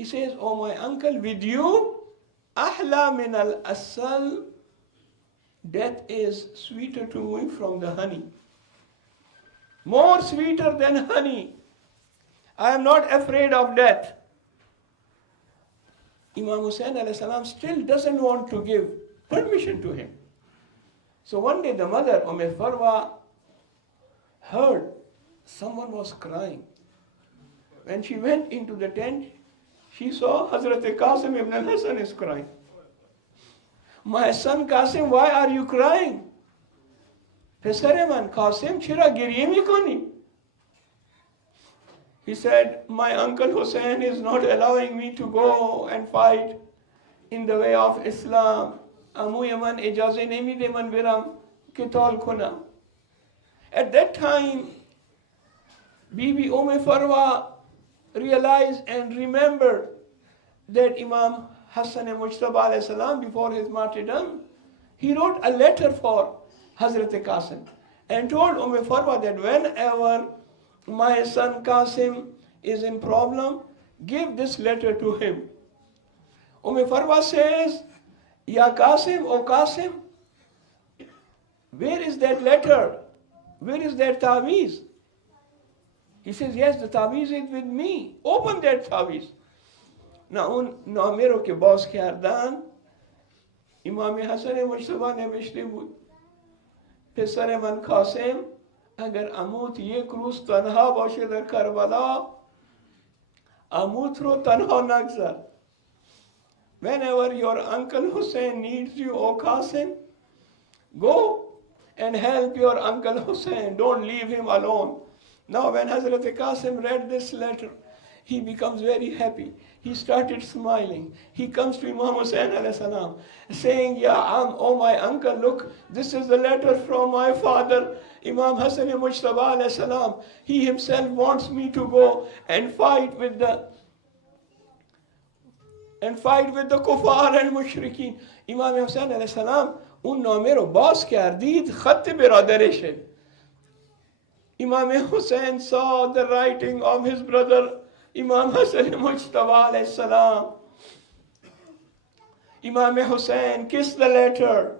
He says, "Oh my uncle, with you, ahla min al-asal, death is sweeter to me from the honey. More sweeter than honey. I am not afraid of death." Imam Hussain alayhi salam still doesn't want to give permission to him. So one day the mother, Farwa, heard someone was crying. When she went into the tent, she saw Hazrat Qasim ibn al-Hassan is crying. "My son Qasim, why are you crying?" "Pesare man Qasim, chira giriye mikoni." He said, "My uncle Hussain is not allowing me to go and fight in the way of Islam. Amu yaman ijaze nemi de man biram kitol kuna." At that time, Bibi Farwa realized and remembered that Imam Hassan Mujtaba alayhi salam, before his martyrdom, he wrote a letter for Hazrat Qasim and told Farwa that whenever my son Qasim is in problem, give this letter to him. Farwa says, "Ya Qasim, O Qasim, where is that letter? Where is that taweez?" He says, "Yes, the taweez is with me. Open that taweez." Now, Namero ke boss kardaan, Imam Hassan Mujtaba nevishte bud, "Pesare man Qasim, agar amut yek roz tanha bashe dar Karbala, amut ro tanha nagzar. Whenever your uncle Hussain needs you, O Qasim, go and help your uncle Hussain. Don't leave him alone." Now when Hazrat Qasim read this letter, he becomes very happy. He started smiling. He comes to Imam Hussain alayhi salam saying, "Oh my uncle, look, this is the letter from my father, Imam Hassan Mujtaba alayhi salam. He himself wants me to go and fight with the kuffar and mushrikeen." Imam Hussain alayhi salam un name ro bas kardid, khatt biradarish. Imam Hussain saw the writing of his brother Imam Hassan Mujtaba alayhi salam. Imam Hussain kissed the letter.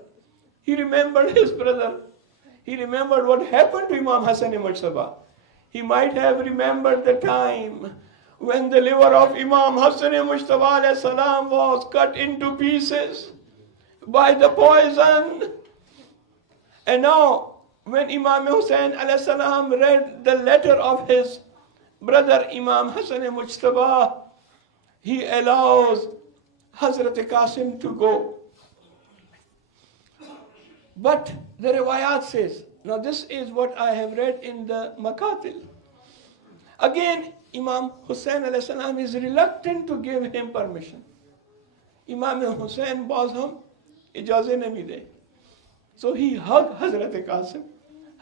He remembered his brother. He remembered what happened to Imam Hussaini Mujtaba. He might have remembered the time when the liver of Imam Hussaini Mujtaba alayhi salam was cut into pieces by the poison. And now, when Imam Hussain alayhi salam read the letter of his brother Imam Hussaini Mujtaba, he allows Hazrat Qasim to go. But the riwayat says, now this is what I have read in the Maqatil. Again, Imam Hussain alayhi salam is reluctant to give him permission. Imam Hussain boss hum ijazat nahi de. So he hugged Hazrat Qasim.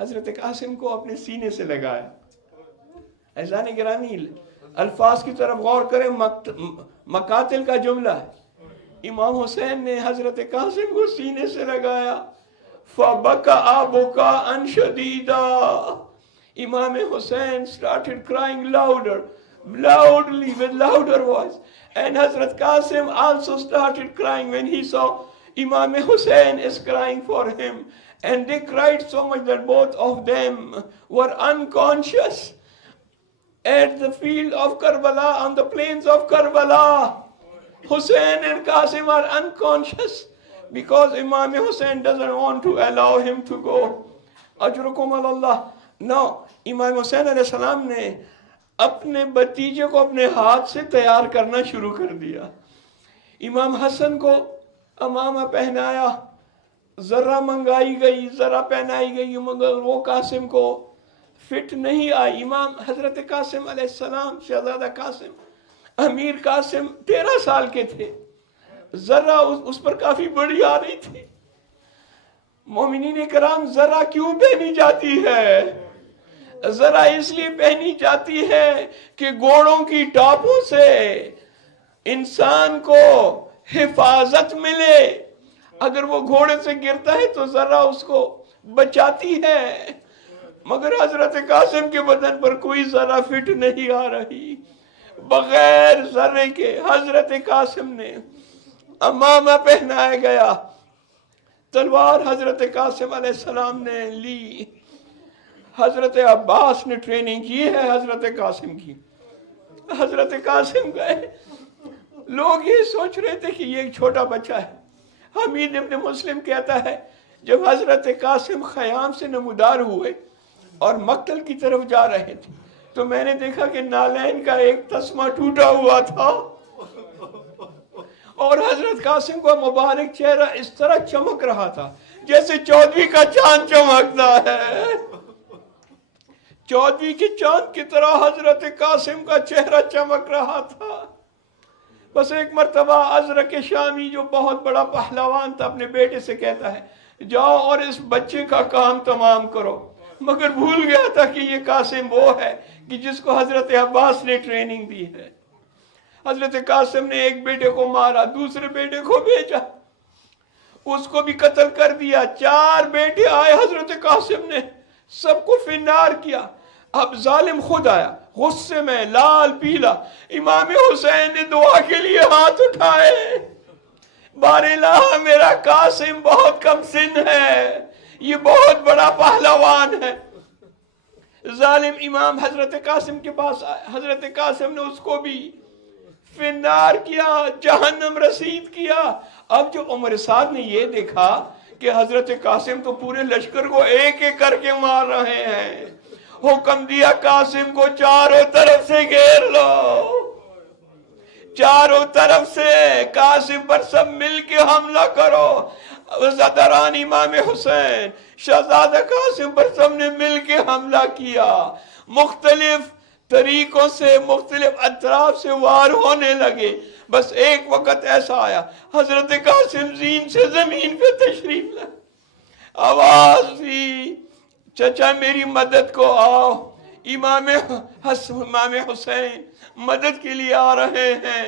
Hazrat Qasim ko apne सीने से लगाया. ऐज़ान गिरामी अल्फाज की तरफ गौर करें, मकातिल का जुमला है. इमाम हुसैन ने हजरत कासिम को सीने से लगाया. فَبَكَأَ بُكَاءً شَدِيدًا. Imam Hussain started crying loudly, with louder voice. And Hazrat Qasim also started crying when he saw Imam Hussain is crying for him. And they cried so much that both of them were unconscious at the field of Karbala, on the plains of Karbala. Hussain and Qasim are unconscious because Imam Hussain doesn't want to allow him to go. Ajrukum Allah. No, Imam Hussain alayhi salam ne अपने भतीजे को अपने हाथ से तैयार करना शुरू कर दिया. इमाम हसन को अमामा पहनाया, जरा मंगाई गई, जरा पहनाई गई, मगर वो कासिम को फिट नहीं आई. इमाम हजरत कासिम अलैहिस्सलाम, शहजादा कासिम, अमीर कासिम 13 साल के थे. जरा उस पर काफी बड़ी आ रही थी. मोमिनीन कराम, जरा क्यों पहनी जाती है? जरा इसलिए पहनी जाती है कि घोड़ों की टापों से इंसान को हिफाजत मिले. अगर वो घोड़े से गिरता है तो जरा उसको बचाती है. मगर हजरत कासिम के बदन पर कोई जरा फिट नहीं आ रही. बगैर जरे के हजरत कासिम ने अमामा पहनाया गया. तलवार हजरत कासिम अलैहिस्सलाम ने ली. हजरत अब्बास ने ट्रेनिंग की है हजरत कासिम की. हजरत कासिम गए. लोग ये सोच रहे थे कि ये एक छोटा बच्चा है. हमीद इब्न मुस्लिम कहता है, जब हजरत कासिम खयाम से नमूदार हुए और मक्तल की तरफ जा रहे थे तो मैंने देखा कि नालैन का एक तस्मा टूटा हुआ था और हजरत कासिम का मुबारक चेहरा इस तरह चमक रहा था जैसे चौदवी का चांद चमकता है. चौदवी के चांद की तरह हजरत कासिम का चेहरा चमक रहा था. बस एक मर्तबा अजरक के शामी, जो बहुत बड़ा पहलवान था, अपने बेटे से कहता है, जाओ और इस बच्चे का काम तमाम करो. मगर भूल गया था कि ये कासिम वो है कि जिसको हजरत अब्बास ने ट्रेनिंग दी है. हजरत कासिम ने एक बेटे को मारा, दूसरे बेटे को भेजा, उसको भी कत्ल कर दिया. 4 बेटे आए हजरत कासिम ने, सबको फिन्नार किया. अब जालिम खुद आया, गुस्से में लाल पीला. इमाम हुसैन ने दुआ के लिए हाथ उठाए. बारेला, मेरा कासिम बहुत कम सिन है, ये बहुत बड़ा पहलवान है. जालिम इमाम हजरत कासिम के पास आया. हजरत कासिम ने उसको भी फिन्नार किया, जहन्नम रसीद किया. अब जो उमर साद ने ये देखा कि हजरत कासिम तो पूरे लश्कर को एक एक करके मार रहे हैं, हुक्म दिया कासिम को चारों तरफ से घेर लो. चारों तरफ से कासिम पर सब मिलके हमला करो. ज़दरान इमाम हुसैन, शहजादा कासिम पर सबने मिलके हमला किया. मुख्तलिफ तरीकों से, मुख्तलिफ अतराफ से वार होने लगे. बस एक वक्त ऐसा आया, हजरत कासिम जीन से जमीन पे तशरीफ ला. आवाज दी, चचा मेरी मदद को आओ. इमाम हुसैन मदद के लिए आ रहे हैं.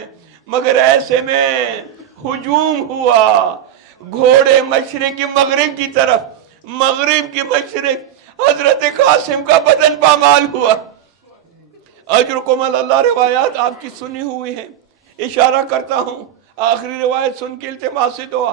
मगर ऐसे में हुजूम हुआ. घोड़े मशरिक की मगरिब की तरफ, मगरिब की मशरिक, हजरत कासिम का बदन पामाल हुआ. अजरुकुम अल्लाह. रिवायात आपकी सुनी हुई है. इशारा करता हूँ, आखिरी रिवायत सुन के इल्तिमास से दुआ.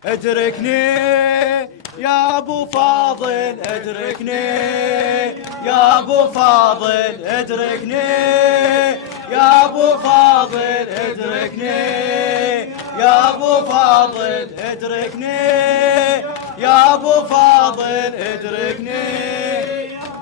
ادركني يا ابو فاضل ادركني يا ابو فاضل ادركني يا ابو فاضل ادركني يا ابو فاضل ادركني يا ابو فاضل ادركني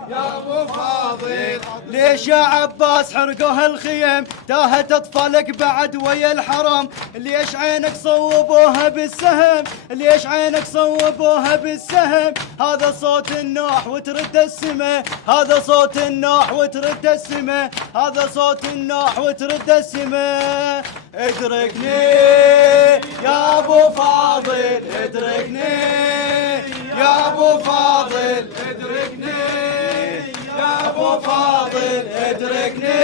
يا ابو فاضل. ليش يا عباس حرقوا هالخيم تاهت اطفالك بعد ويا الحرم؟ ليش عينك صوبوها بالسهم؟ ليش عينك صوبوها بالسهم؟ هذا صوت النوح وترد السماء، هذا صوت النوح وترد السماء، هذا صوت النوح وترد السماء. ادركني يا ابو فاضل ادركني يا ابو فاضل ادركني يا ابو فاضل ادركني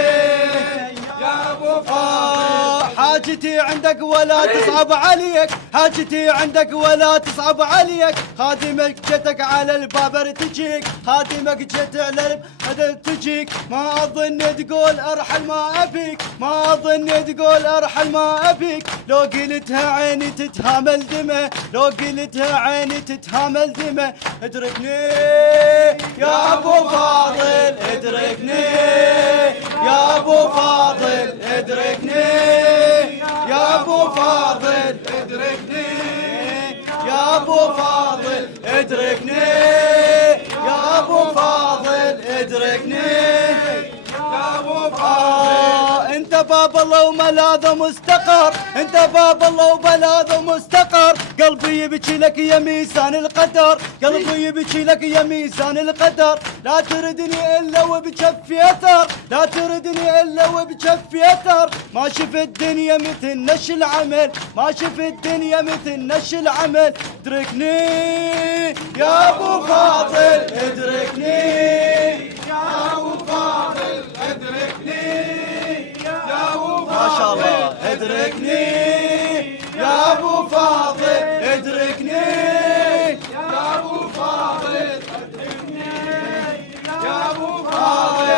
يا ابو فاضل. حاجتي عندك ولا تصعب عليك، حاجتي عندك ولا تصعب عليك، خادمك جتك على الباب ارتجيك، خادمك جت على الباب ارتجيك. ما اظن تقول ارحل ما ابيك، ما اظن تقول ارحل ما ابيك، لو قلتها عيني تتهامل دمه، لو قلتها عيني تتهامل دمه. ادركني يا ابو فاضل ادركني يا ابو فاضل ادركني يا ابو فاضل ادركني يا ابو فاضل ادركني يا ابو فاضل ادركني يا ابو فاضل. انت باب الله وملاذ ومستقر، انت باب الله وملاذ ومستقر، قلبي يبكي لك يا ميزان القدر، قلبي يبكي لك يا ميزان القدر. لا تردني الا وبكفي اثر، لا تردني الا وبكفي اثر. ما شفت الدنيا مثل نش العمل، ما شفت الدنيا مثل نش العمل. ادركني يا ابو فاضل ادركني يا ابو فاضل ادركني يا ابو فاضل. ما شاء الله ادركني يا ابو فاضل ادركني يا ابو فاضل ادركني يا ابو فاضل.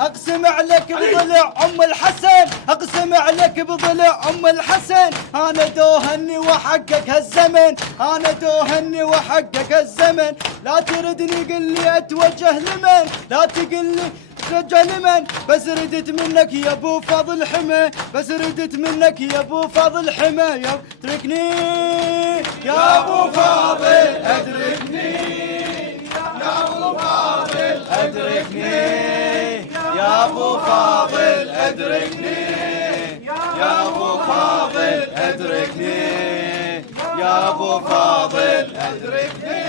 اقسم عليك بضلع ام الحسن، اقسم عليك بضلع ام الحسن، انا دوهني وحقك هالزمن، انا دوهني وحقك الزمن. لا تردني قل لي اتوجه لمن، لا تقل لي اتوجه لمن، بس ردت منك يا ابو فاضل حمى، بس ردت منك يا ابو فاضل حمى. يا اتركني يا ابو فاضل ادركني يا ابو فاضل ادركني يا ابو فاضل ادركني يا ابو فاضل ادركني يا ابو فاضل ادركني.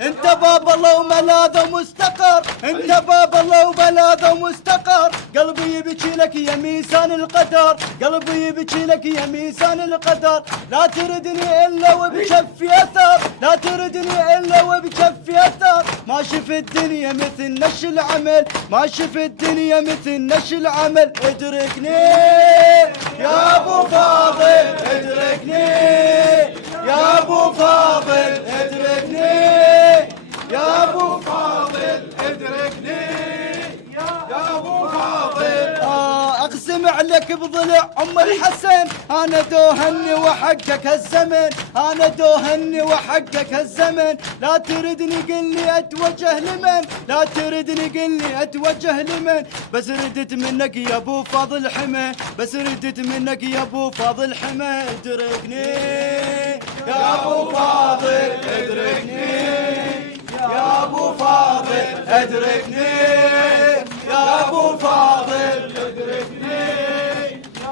انت باب الله وملاذ ومستقر، انت باب الله وملاذ ومستقر، قلبي يبكي لك يا ميزان القدر، قلبي يبكي لك يا ميزان القدر. لا تردني الا وبكفي اثر، لا تردني الا وبكفي اثر. ما شفت الدنيا مثل نش العمل، ما شفت الدنيا مثل نش العمل. ادركني يا ابو فاضل ادركني يا ابو فاضل ادركني يا ابو فاضل ادركني يا ابو فاضل. اقسم عليك بضلع ام الحسن، انا دوهني وحقك الزمن، انا دوهني وحقك الزمن. لا تردني قل لي اتوجه لمن، لا تردني قل لي اتوجه لمن، بس ردت منك يا ابو فاضل حمى، بس ردت منك يا ابو فاضل حمى. ادركني يا ابو فاضل ادركني يا ابو فاضل ادركني يا ابو فاضل ادركني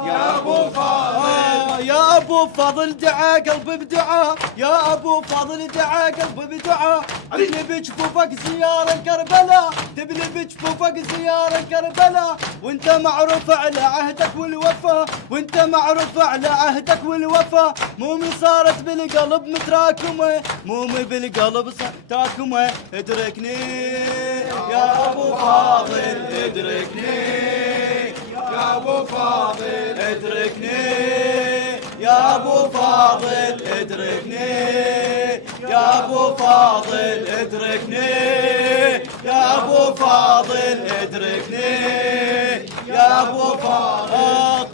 يا ابو فاضل. يا ابو فاضل دعا قلبي بدعاء، يا ابو فاضل دعا قلبي بدعاء. تبني بجفوفك زيارة كربلاء، تبني بجفوفك زيارة كربلاء، وانت معروف على عهدك والوفا، وانت معروف على عهدك والوفا. مومي صارت بالقلب متراكمة، مومي بالقلب تراكمة. ادركني يا ابو فاضل ادركني يا ابو فاضل ادركني يا ابو فاضل ادركني يا ابو فاضل ادركني يا ابو فاضل ادركني يا ابو فاضل.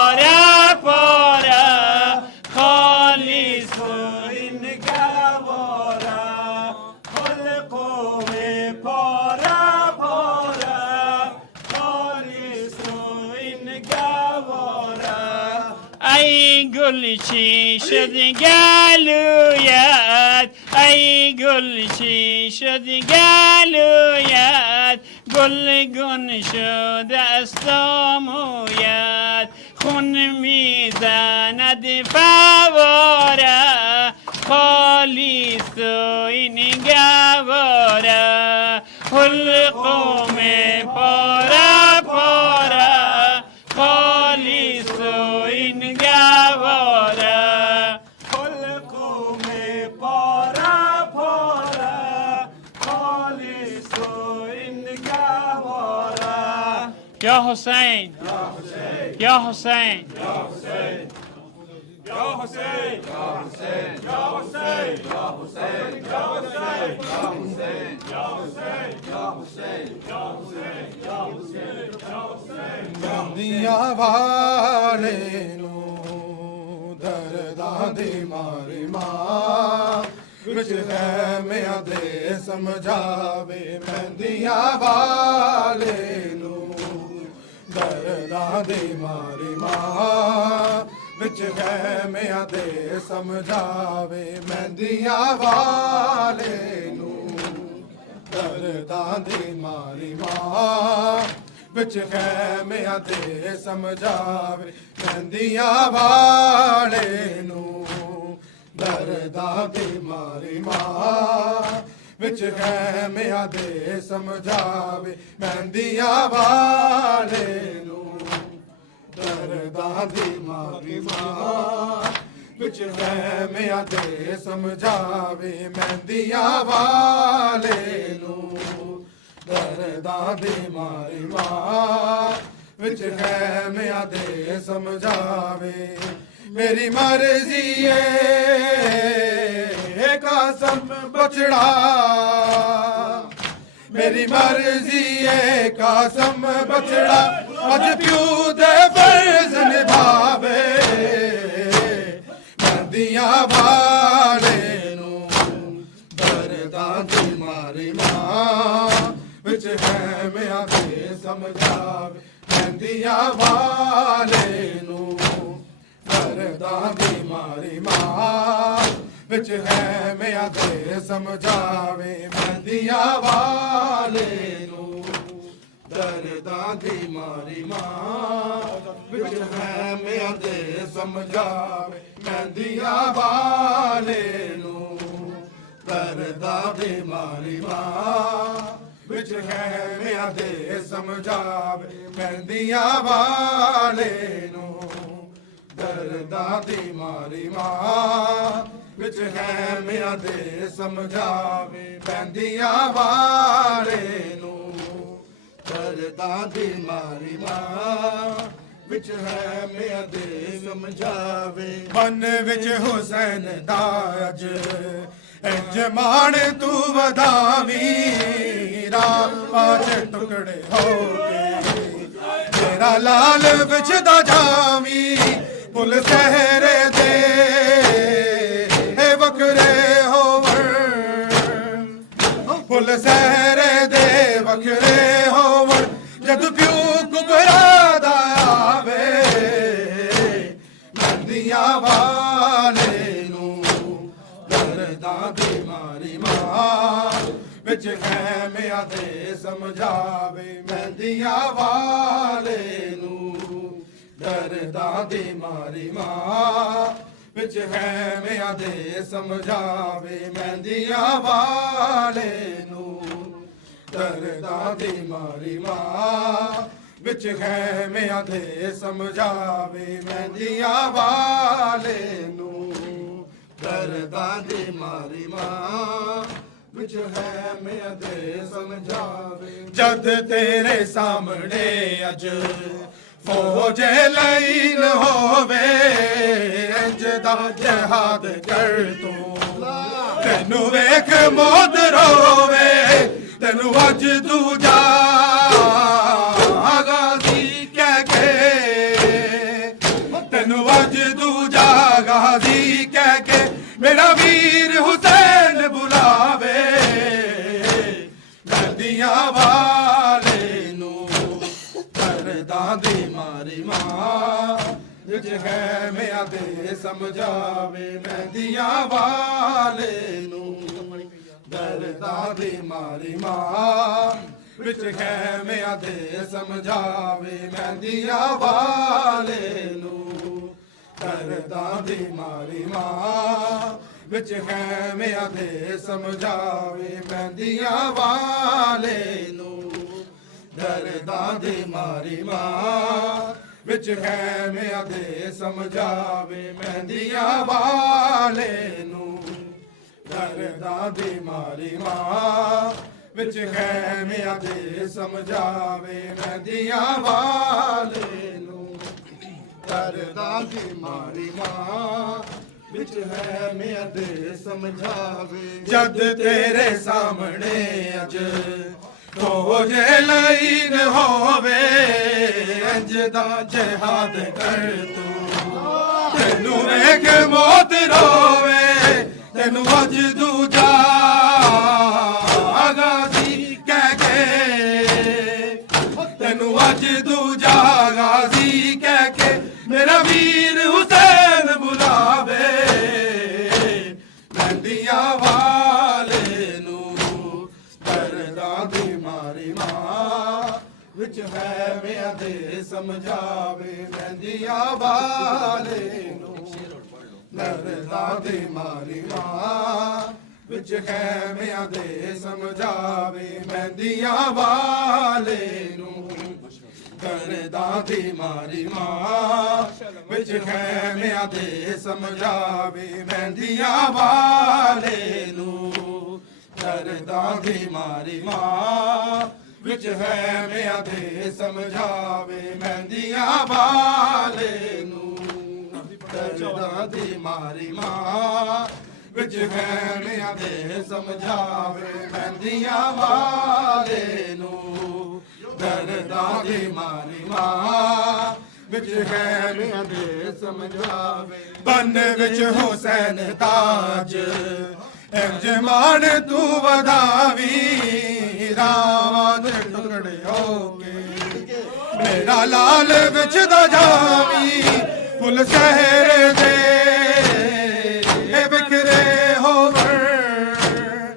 گلچی شد گلویت ای گلچی شد گلویت گلگون شده است مویت خون میزند فواره خالیست و این گواره حلقوم پاره پاره خالیست و این گواره حلقوم پاره پاره خالیست و این گواره یا حسین یا حسین یا حسین یا حسین یا حسین یا حسین یا حسین یا حسین یا حسین یا حسین یا حسین یا حسین یا حسین ਦਿਆਂ ਵਾਲੇ ਨੂੰ ਦਰਦਾਂ ਦੀ ਮਾਰੀ ਮਾਂ ਵਿੱਚ ਖੈਮਿਆਂ ਦੇ ਸਮਝਾਵੇ ਮਹਿੰਦੀਆਂ ਵਾਲੇ ਨੂੰ ਦਰਦਾਂ ਦੀ ਮਾਰੀ ਮਾਂ ਵਿੱਚ ਖੈਮਿਆਂ ਦੇ ਸਮਝਾਵੇ ਮਹਿੰਦੀਆਂ ਵਾਲੇ ਨੂੰ ਦਰਦਾਂ ਦੀ ਮਾਰੀ ਮਾਂ ਵਿੱਚ ਖੈਮਿਆਂ ਦੇ ਸਮਝਾਵੇ ਮਹਿੰਦੀਆਂ ਵਾਲੇ ਨੂੰ ਦਰਦਾਂ ਦੀ ਮਾਰੀ ਮਾਂ ਵਿੱਚ ਖੈਮਿਆਂ ਦੇ ਸਮਝਾਵੇ ਮਹਿੰਦੀਆਂ ਵਾਲੇ ਨੂੰ ਦਰਦਾਂ ਦੀ ਮਾਰੀ ਮਾਂ ਵਿੱਚ ਖੈਮਿਆਂ ਦੇ ਸਮਝਾਵੇ ਮਹਿੰਦੀਆਂ ਵਾਲੇ ਨੂੰ ਦਰਦਾਂ ਦੀ ਮਾਰੀ ਮਾਂ ਵਿੱਚ ਖੈਮਿਆਂ ਦੇ ਸਮਝਾਵੇ ਮੇਰੀ ਮਰਜ਼ੀ ਏ ਕਾਸਮ ਬਚੜਾ ਮੇਰੀ ਮਰਜ਼ੀ ਏ ਕਾਸਮ ਬਚੜਾ ਅੱਜ ਪਿਓ ਦੇ ਫਰਜ਼ ਨਿਭਾਵੇ ਮਹਿੰਦੀਆਂ ਵਾਲੇ ਨੂੰ ਦਰਦਾਂ ਦੀ ਮਾਰੀ ਮਾਂ ਵਿੱਚ ਖੈਮਿਆਂ ਦੇ ਸਮਝਾਵੇ ਮਹਿੰਦੀਆਂ ਵਾਲੇ ਨੂੰ ਦਰਦਾਂ ਦੀ ਮਾਰੀ ਮਾਂ ਵਿੱਚ ਖੈਮਿਆਂ ਦੇ ਸਮਝਾਵੇ ਮਹਿੰਦੀਆਂ ਵਾਲੇ ਨੂੰ ਦਰਦਾਂ ਦੀ ਮਾਰੀ ਮਾਂ ਵਿੱਚ ਖੈਮਿਆਂ ਦੇ ਸਮਝਾਵੇ ਮਹਿੰਦੀਆਂ ਵਾਲੇ ਨੂੰ ਦਰਦਾਂ ਦੀ ਮਾਰੀ ਮਾਂ ਵਿੱਚ ਖੈਮਿਆਂ ਦੇ ਸਮਝਾਵੇ ਮਹਿੰਦੀਆਂ ਵਾਲੇ ਨੂੰ ਦਰਦਾਂ ਦੀ ਮਾਰੀ ਮਾਂ ਵਿੱਚ ਖੈਮਿਆਂ ਦੇ ਸਮਝਾਵੇ ਮਹਿੰਦੀਆਂ ਵਾਲੇ ਨੂੰ ਦਰਦਾਂ ਦੀ ਮਾਰੀ ਮਾਂ ਵਿੱਚ ਖੈਮਿਆਂ ਦੇ ਸਮਝਾਵੇ ਮਨ ਵਿੱਚ ਹੁਸੈਨ ਦਾ ਅਜ ਇੰਜ ਮਾਣ ਤੂੰ ਵਧਾਵੀਂ ਰਾਹਾਂ 'ਚ ਟੁਕੜੇ ਹੋ ਕੇ ਤੇਰਾ ਲਾਲ ਵਿਛਦਾ ਜਾਵੀਂ ਪੁੱਲ ਸਹਿਰੇ ਦੇ ਵਖਰੇ ਹੋਵਣ ਪੁੱਲ ਸਹਿਰੇ ਦੇ ਵਖਰੇ ਹੋਵਣ ਜਦ ਪਿਓ ਕੁਬਰਾ ਦਾ ਆਵੇ ਮਹਿੰਦੀਆਂ ਵਾਲੇ ਨੂੰ ਦਰਦਾਂ ਦੀ ਮਾਰੀ ਮਾਂ ਵਿੱਚ ਖੈਮਿਆਂ ਦੇ ਸਮਝਾਵੇ ਮਹਿੰਦੀਆਂ ਵਾਲੇ ਨੂੰ ਦਰਦਾਂ ਦੀ ਮਾਰੀ ਮਾਂ ਵਿੱਚ ਖੈਮਿਆਂ ਦੇ ਸਮਝਾਵੇ ਮਹਿੰਦੀਆਂ ਵਾਲੇ ਨੂੰ ਦਰਦਾਂ ਦੀ ਮਾਰੀ ਮਾਂ ਵਿੱਚ ਖੈਮਿਆਂ ਦੇ ਸਮਝਾਵੇ ਮਹਿੰਦੀਆਂ ਵਾਲੇ ਨੂੰ ਦਰਦਾਂ ਦੀ ਮਾਰੀ ਮਾਂ ਵਿੱਚ ਖੈਮਿਆਂ ਦੇ ਸਮਝਾਵੇ ਜਦ ਤੇਰੇ ਸਾਹਮਣੇ ਅੱਜ ਫੌਜ ਲਾਈਨ ਹੋਵੇ ਇੰਜ ਦਾ ਜਹਾਦ ਕਰ ਤੂੰ ਤੈਨੂੰ ਵੇਖ ਮੌਤ ਰੋਵੇ ਤੈਨੂੰ ਅੱਜ ਦੂਜਾ ਗਾਜ਼ੀ ਕਹਿ ਕੇ ਤੈਨੂੰ ਅੱਜ ਦੂਜਾ ਗਾਜ਼ੀ ਕਹਿ ਕੇ ਮੇਰਾ ਵੀਰ ਹੁਸੈਨ ਬੁਲਾਵੇ ਮਹਿੰਦੀਆਂ ਵਾਲੇ ਨੂੰ ਦਰਦਾਂ ਦੀ ਮਾਰੀ ਮਾਂ ਵਿੱਚ ਖੈਮਿਆਂ ਦੇ ਸਮਝਾਵੇ ਮਹਿੰਦੀਆਂ ਵਾਲੇ ਨੂੰ ਦਰਦਾਂ ਦੀ ਮਾਰੀ ਮਾਂ ਵਿੱਚ ਖੈਮਿਆਂ ਦੇ ਸਮਝਾਵੇ ਮਹਿੰਦੀਆਂ ਵਾਲੇ ਨੂੰ ਦਰਦਾਂ ਦੀ ਮਾਰੀ ਮਾਂ ਵਿੱਚ ਖੈਮਿਆਂ ਦੇ ਸਮਝਾਵੇ ਮਹਿੰਦੀਆਂ ਵਾਲੇ ਨੂੰ ਦਰਦਾਂ ਦੀ ਮਾਰੀ ਮਾਂ ਵਿੱਚ ਖੈਮਿਆਂ ਦੇ ਸਮਝਾਵੇ ਮਹਿੰਦੀਆਂ ਵਾਲੇ ਨੂੰ ਦਰਦਾਂ ਦੀ ਮਾਰੀ ਮਾਂ ਵਿੱਚ ਖੈਮਿਆਂ ਦੇ ਸਮਝਾਵੇ ਮਹਿੰਦੀਆਂ ਵਾਲੇ ਨੂੰ ਦਰਦਾਂ ਦੀ ਮਾਰੀ ਮਾਂ ਵਿੱਚ ਖੈਮਿਆਂ ਦੇ ਸਮਝਾਵੇ ਜਦ ਤੇਰੇ ਸਾਹਮਣੇ ਅਜ ਕੋਜੇ ਲਈ ਨ ਹੋਵੇ ਇੰਜ ਦਾ ਜਿਹਾਦ ਕਰ ਤੂੰ ਤੈਨੂੰ ਵੇਖ ਮੌਤ ਰੋਵੇ ਤੈਨੂੰ ਅੱਜ ਦੂਜਾ ਗਾਜ਼ੀ ਕਹਿ ਕੇ ਤੈਨੂੰ ਅੱਜ ਦੂਜਾ ਗਾਜ਼ੀ ਕਹਿ ਕੇ ਮੇਰਾ ਵੀਰ ਹੁਸੈਨ ਬੁਲਾਵੇ ਮਹਿੰਦੀਆਂ ਵਾਲੇ ਨੂੰ ਦਰਦਾਂ ਦੀ ਮਾਰੀ ਮਾਂ ਵਿੱਚ ਖੈਮਿਆਂ ਦੇ ਸਮਝਾਵੇ ਮਹਿੰਦੀਆਂ ਵਾਲੇ ਨੂੰ ਦਰਦਾਂ ਦੀ ਮਾਰੀ ਮਾਂ ਵਿੱਚ ਖੈਮਿਆਂ ਦੇ ਸਮਝਾਵੇ ਮਹਿੰਦੀਆਂ ਵਾਲੇ ਨੂੰ ਦਰਦਾਂ ਦੀ ਮਾਰੀ ਮਾਂ ਵਿੱਚ ਖੈਮਿਆਂ ਦੇ ਸਮਝਾਵੇ ਮਹਿੰਦੀਆਂ ਵਾਲੇ ਨੂੰ ਦਰਦਾਂ ਦੀ ਮਾਰੀ ਮਾਂ ਵਿੱਚ ਖੈਮਿਆਂ ਦੇ ਸਮਝਾਵੇ ਮਹਿੰਦੀਆਂ ਵਾਲੇ ਨੂੰ ਦਰਦਾਂ ਦੀ ਮਾਰੀ ਮਾਂ ਵਿੱਚ ਖੈਮਿਆਂ ਦੇ ਸਮਝਾਵੇ ਮਹਿੰਦੀਆਂ ਵਾਲੇ ਨੂੰ ਦਰਦਾਂ ਦੀ ਮਾਰੀ ਮਾਂ ਵਿੱਚ ਖੈਮਿਆਂ ਦੇ ਸਮਝਾਵੇ ਬੰਨ ਵਿੱਚ ਹੁਸੈਨ ਤਾਜ ਇੰਜ ਮਾਣ ਤੂੰ ਵਧਾਵੀ ਰਾਵਾਂ ਦੇ ਟੁਕੜੇ ਹੋ ਕੇ ਮੇਰਾ ਲਾਲ ਵਿੱਚ ਦਾ ਜਾਵੀ ਫੁੱਲ ਸਹਿਰੇ ਦੇ ਵਿਖਰੇ ਹੋਵਣ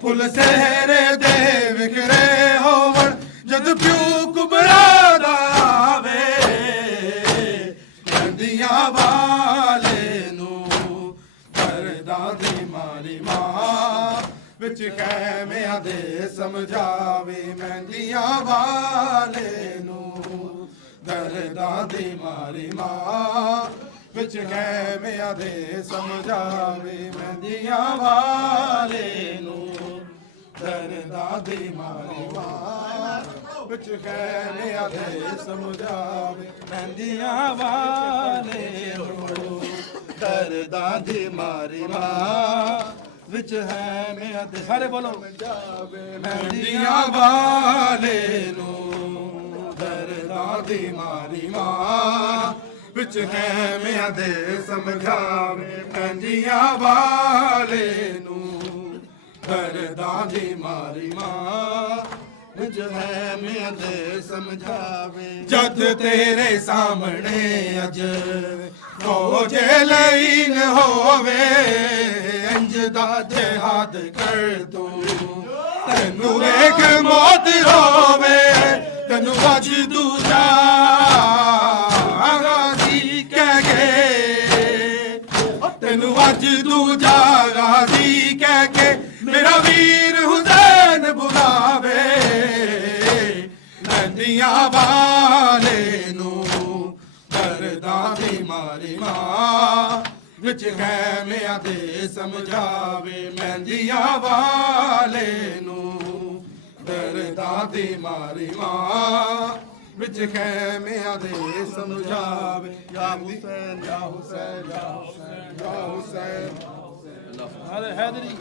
ਫੁੱਲ ਸਹਿਰੇ ਦੇ ਵਿਖਰੇ ਹੋਵਣ ਜਦ ਪਿਓ ਕੁਬਰਾ ਦਾ ਆਵੇ ਮਹਿੰਦੀਆਂ ਵਾਲੇ ਨੂੰ ਦਰਦਾਂ ਦੀ ਮਾਰੀ ਮਾਂ ਵਿੱਚ ਖੈਮਿਆਂ ਦੇ ਸਮਝਾਵੇ ਮਹਿੰਦੀਆਂ ਵਾਲੇ ਨੂੰ ਦਰਦਾਂ ਦੀ ਮਾਰੀ ਮਾਂ ਵਿੱਚ ਖੈਮਿਆਂ ਦੇ ਸਮਝਾਵੇ ਮਹਿੰਦੀਆਂ ਵਾਲੇ ਨੂੰ ਦਰਦਾਂ ਦੀ ਮਾਰੀ ਮਾਂ ਵਿੱਚ ਖੈਮਿਆਂ ਦੇ ਸਮਝਾਵੇ ਮਹਿੰਦੀਆਂ ਵਾਲੇ ਨੂੰ ਦਰਦਾਂ ਦੀ ਮਾਰੀ ਮਾਂ ਵਿੱਚ ਖੈਮਿਆਂ ਦੇ ਸਾਰੇ ਬੋਲੋ ਮਹਿੰਦੀਆਂ ਵਾਲੇ ਨੂੰ ਦਰਦਾਂ ਦੀ ਮਾਰੀ ਮਾਂ ਵਿੱਚ ਖੈਮਿਆਂ ਦੇ ਸਮਝਾਵੇ ਮਹਿੰਦੀਆਂ ਵਾਲੇ ਨੂੰ ਦਰਦਾਂ ਦੀ ਮਾਰੀ ਮਾਂ ਵਿੱਚ ਖੈਮਿਆਂ ਦੇ ਸਮਝਾਵੇ ਜਦ ਤੇਰੇ ਸਾਹਮਣੇ ਅਜ ਕੋਜੇ ਲਈ ਨ ਹੋਵੇ ਇੰਜ ਦਾ ਜਿਹਾਦ ਕਰ ਤੂੰ ਤੈਨੂੰ ਵੇਖ ਮੌਤ ਰੋਵੇ ਤੈਨੂੰ ਅੱਜ ਦੂਜਾ ਗਾਜ਼ੀ ਕਹਿ ਕੇ ਤੈਨੂੰ ਅੱਜ ਦੂਜਾ ਗਾਜ਼ੀ ਕਹਿ ਕੇ ਮੇਰਾ ਵੀਰ ਹੁਸੈਨ ਬੁਲਾਵੇ ਮਹਿੰਦੀਆਂ ਵਾਲੇ ਨੂੰ ਦਰਦਾਂ ਦੀ ਮਾਰੀ ਮਾਂ ਵਿੱਚ ਖੈਮਿਆਂ ਦੇ ਸਮਝਾਵੇ ਮਹਿੰਦੀਆਂ ਵਾਲੇ ਨੂੰ ਦਰਦਾਂ ਦੀ ਮਾਰੀ ਮਾਂ ਵਿੱਚ ਖੈਮਿਆਂ ਦੇ ਸਮਝਾਵੇ ਯਾ ਹੁਸੈਨ ਯਾ ਹੁਸੈਨ ਯਾ ਹੁਸੈਨ ਯਾ ਹੁਸੈਨ ਹੈਦਰੀ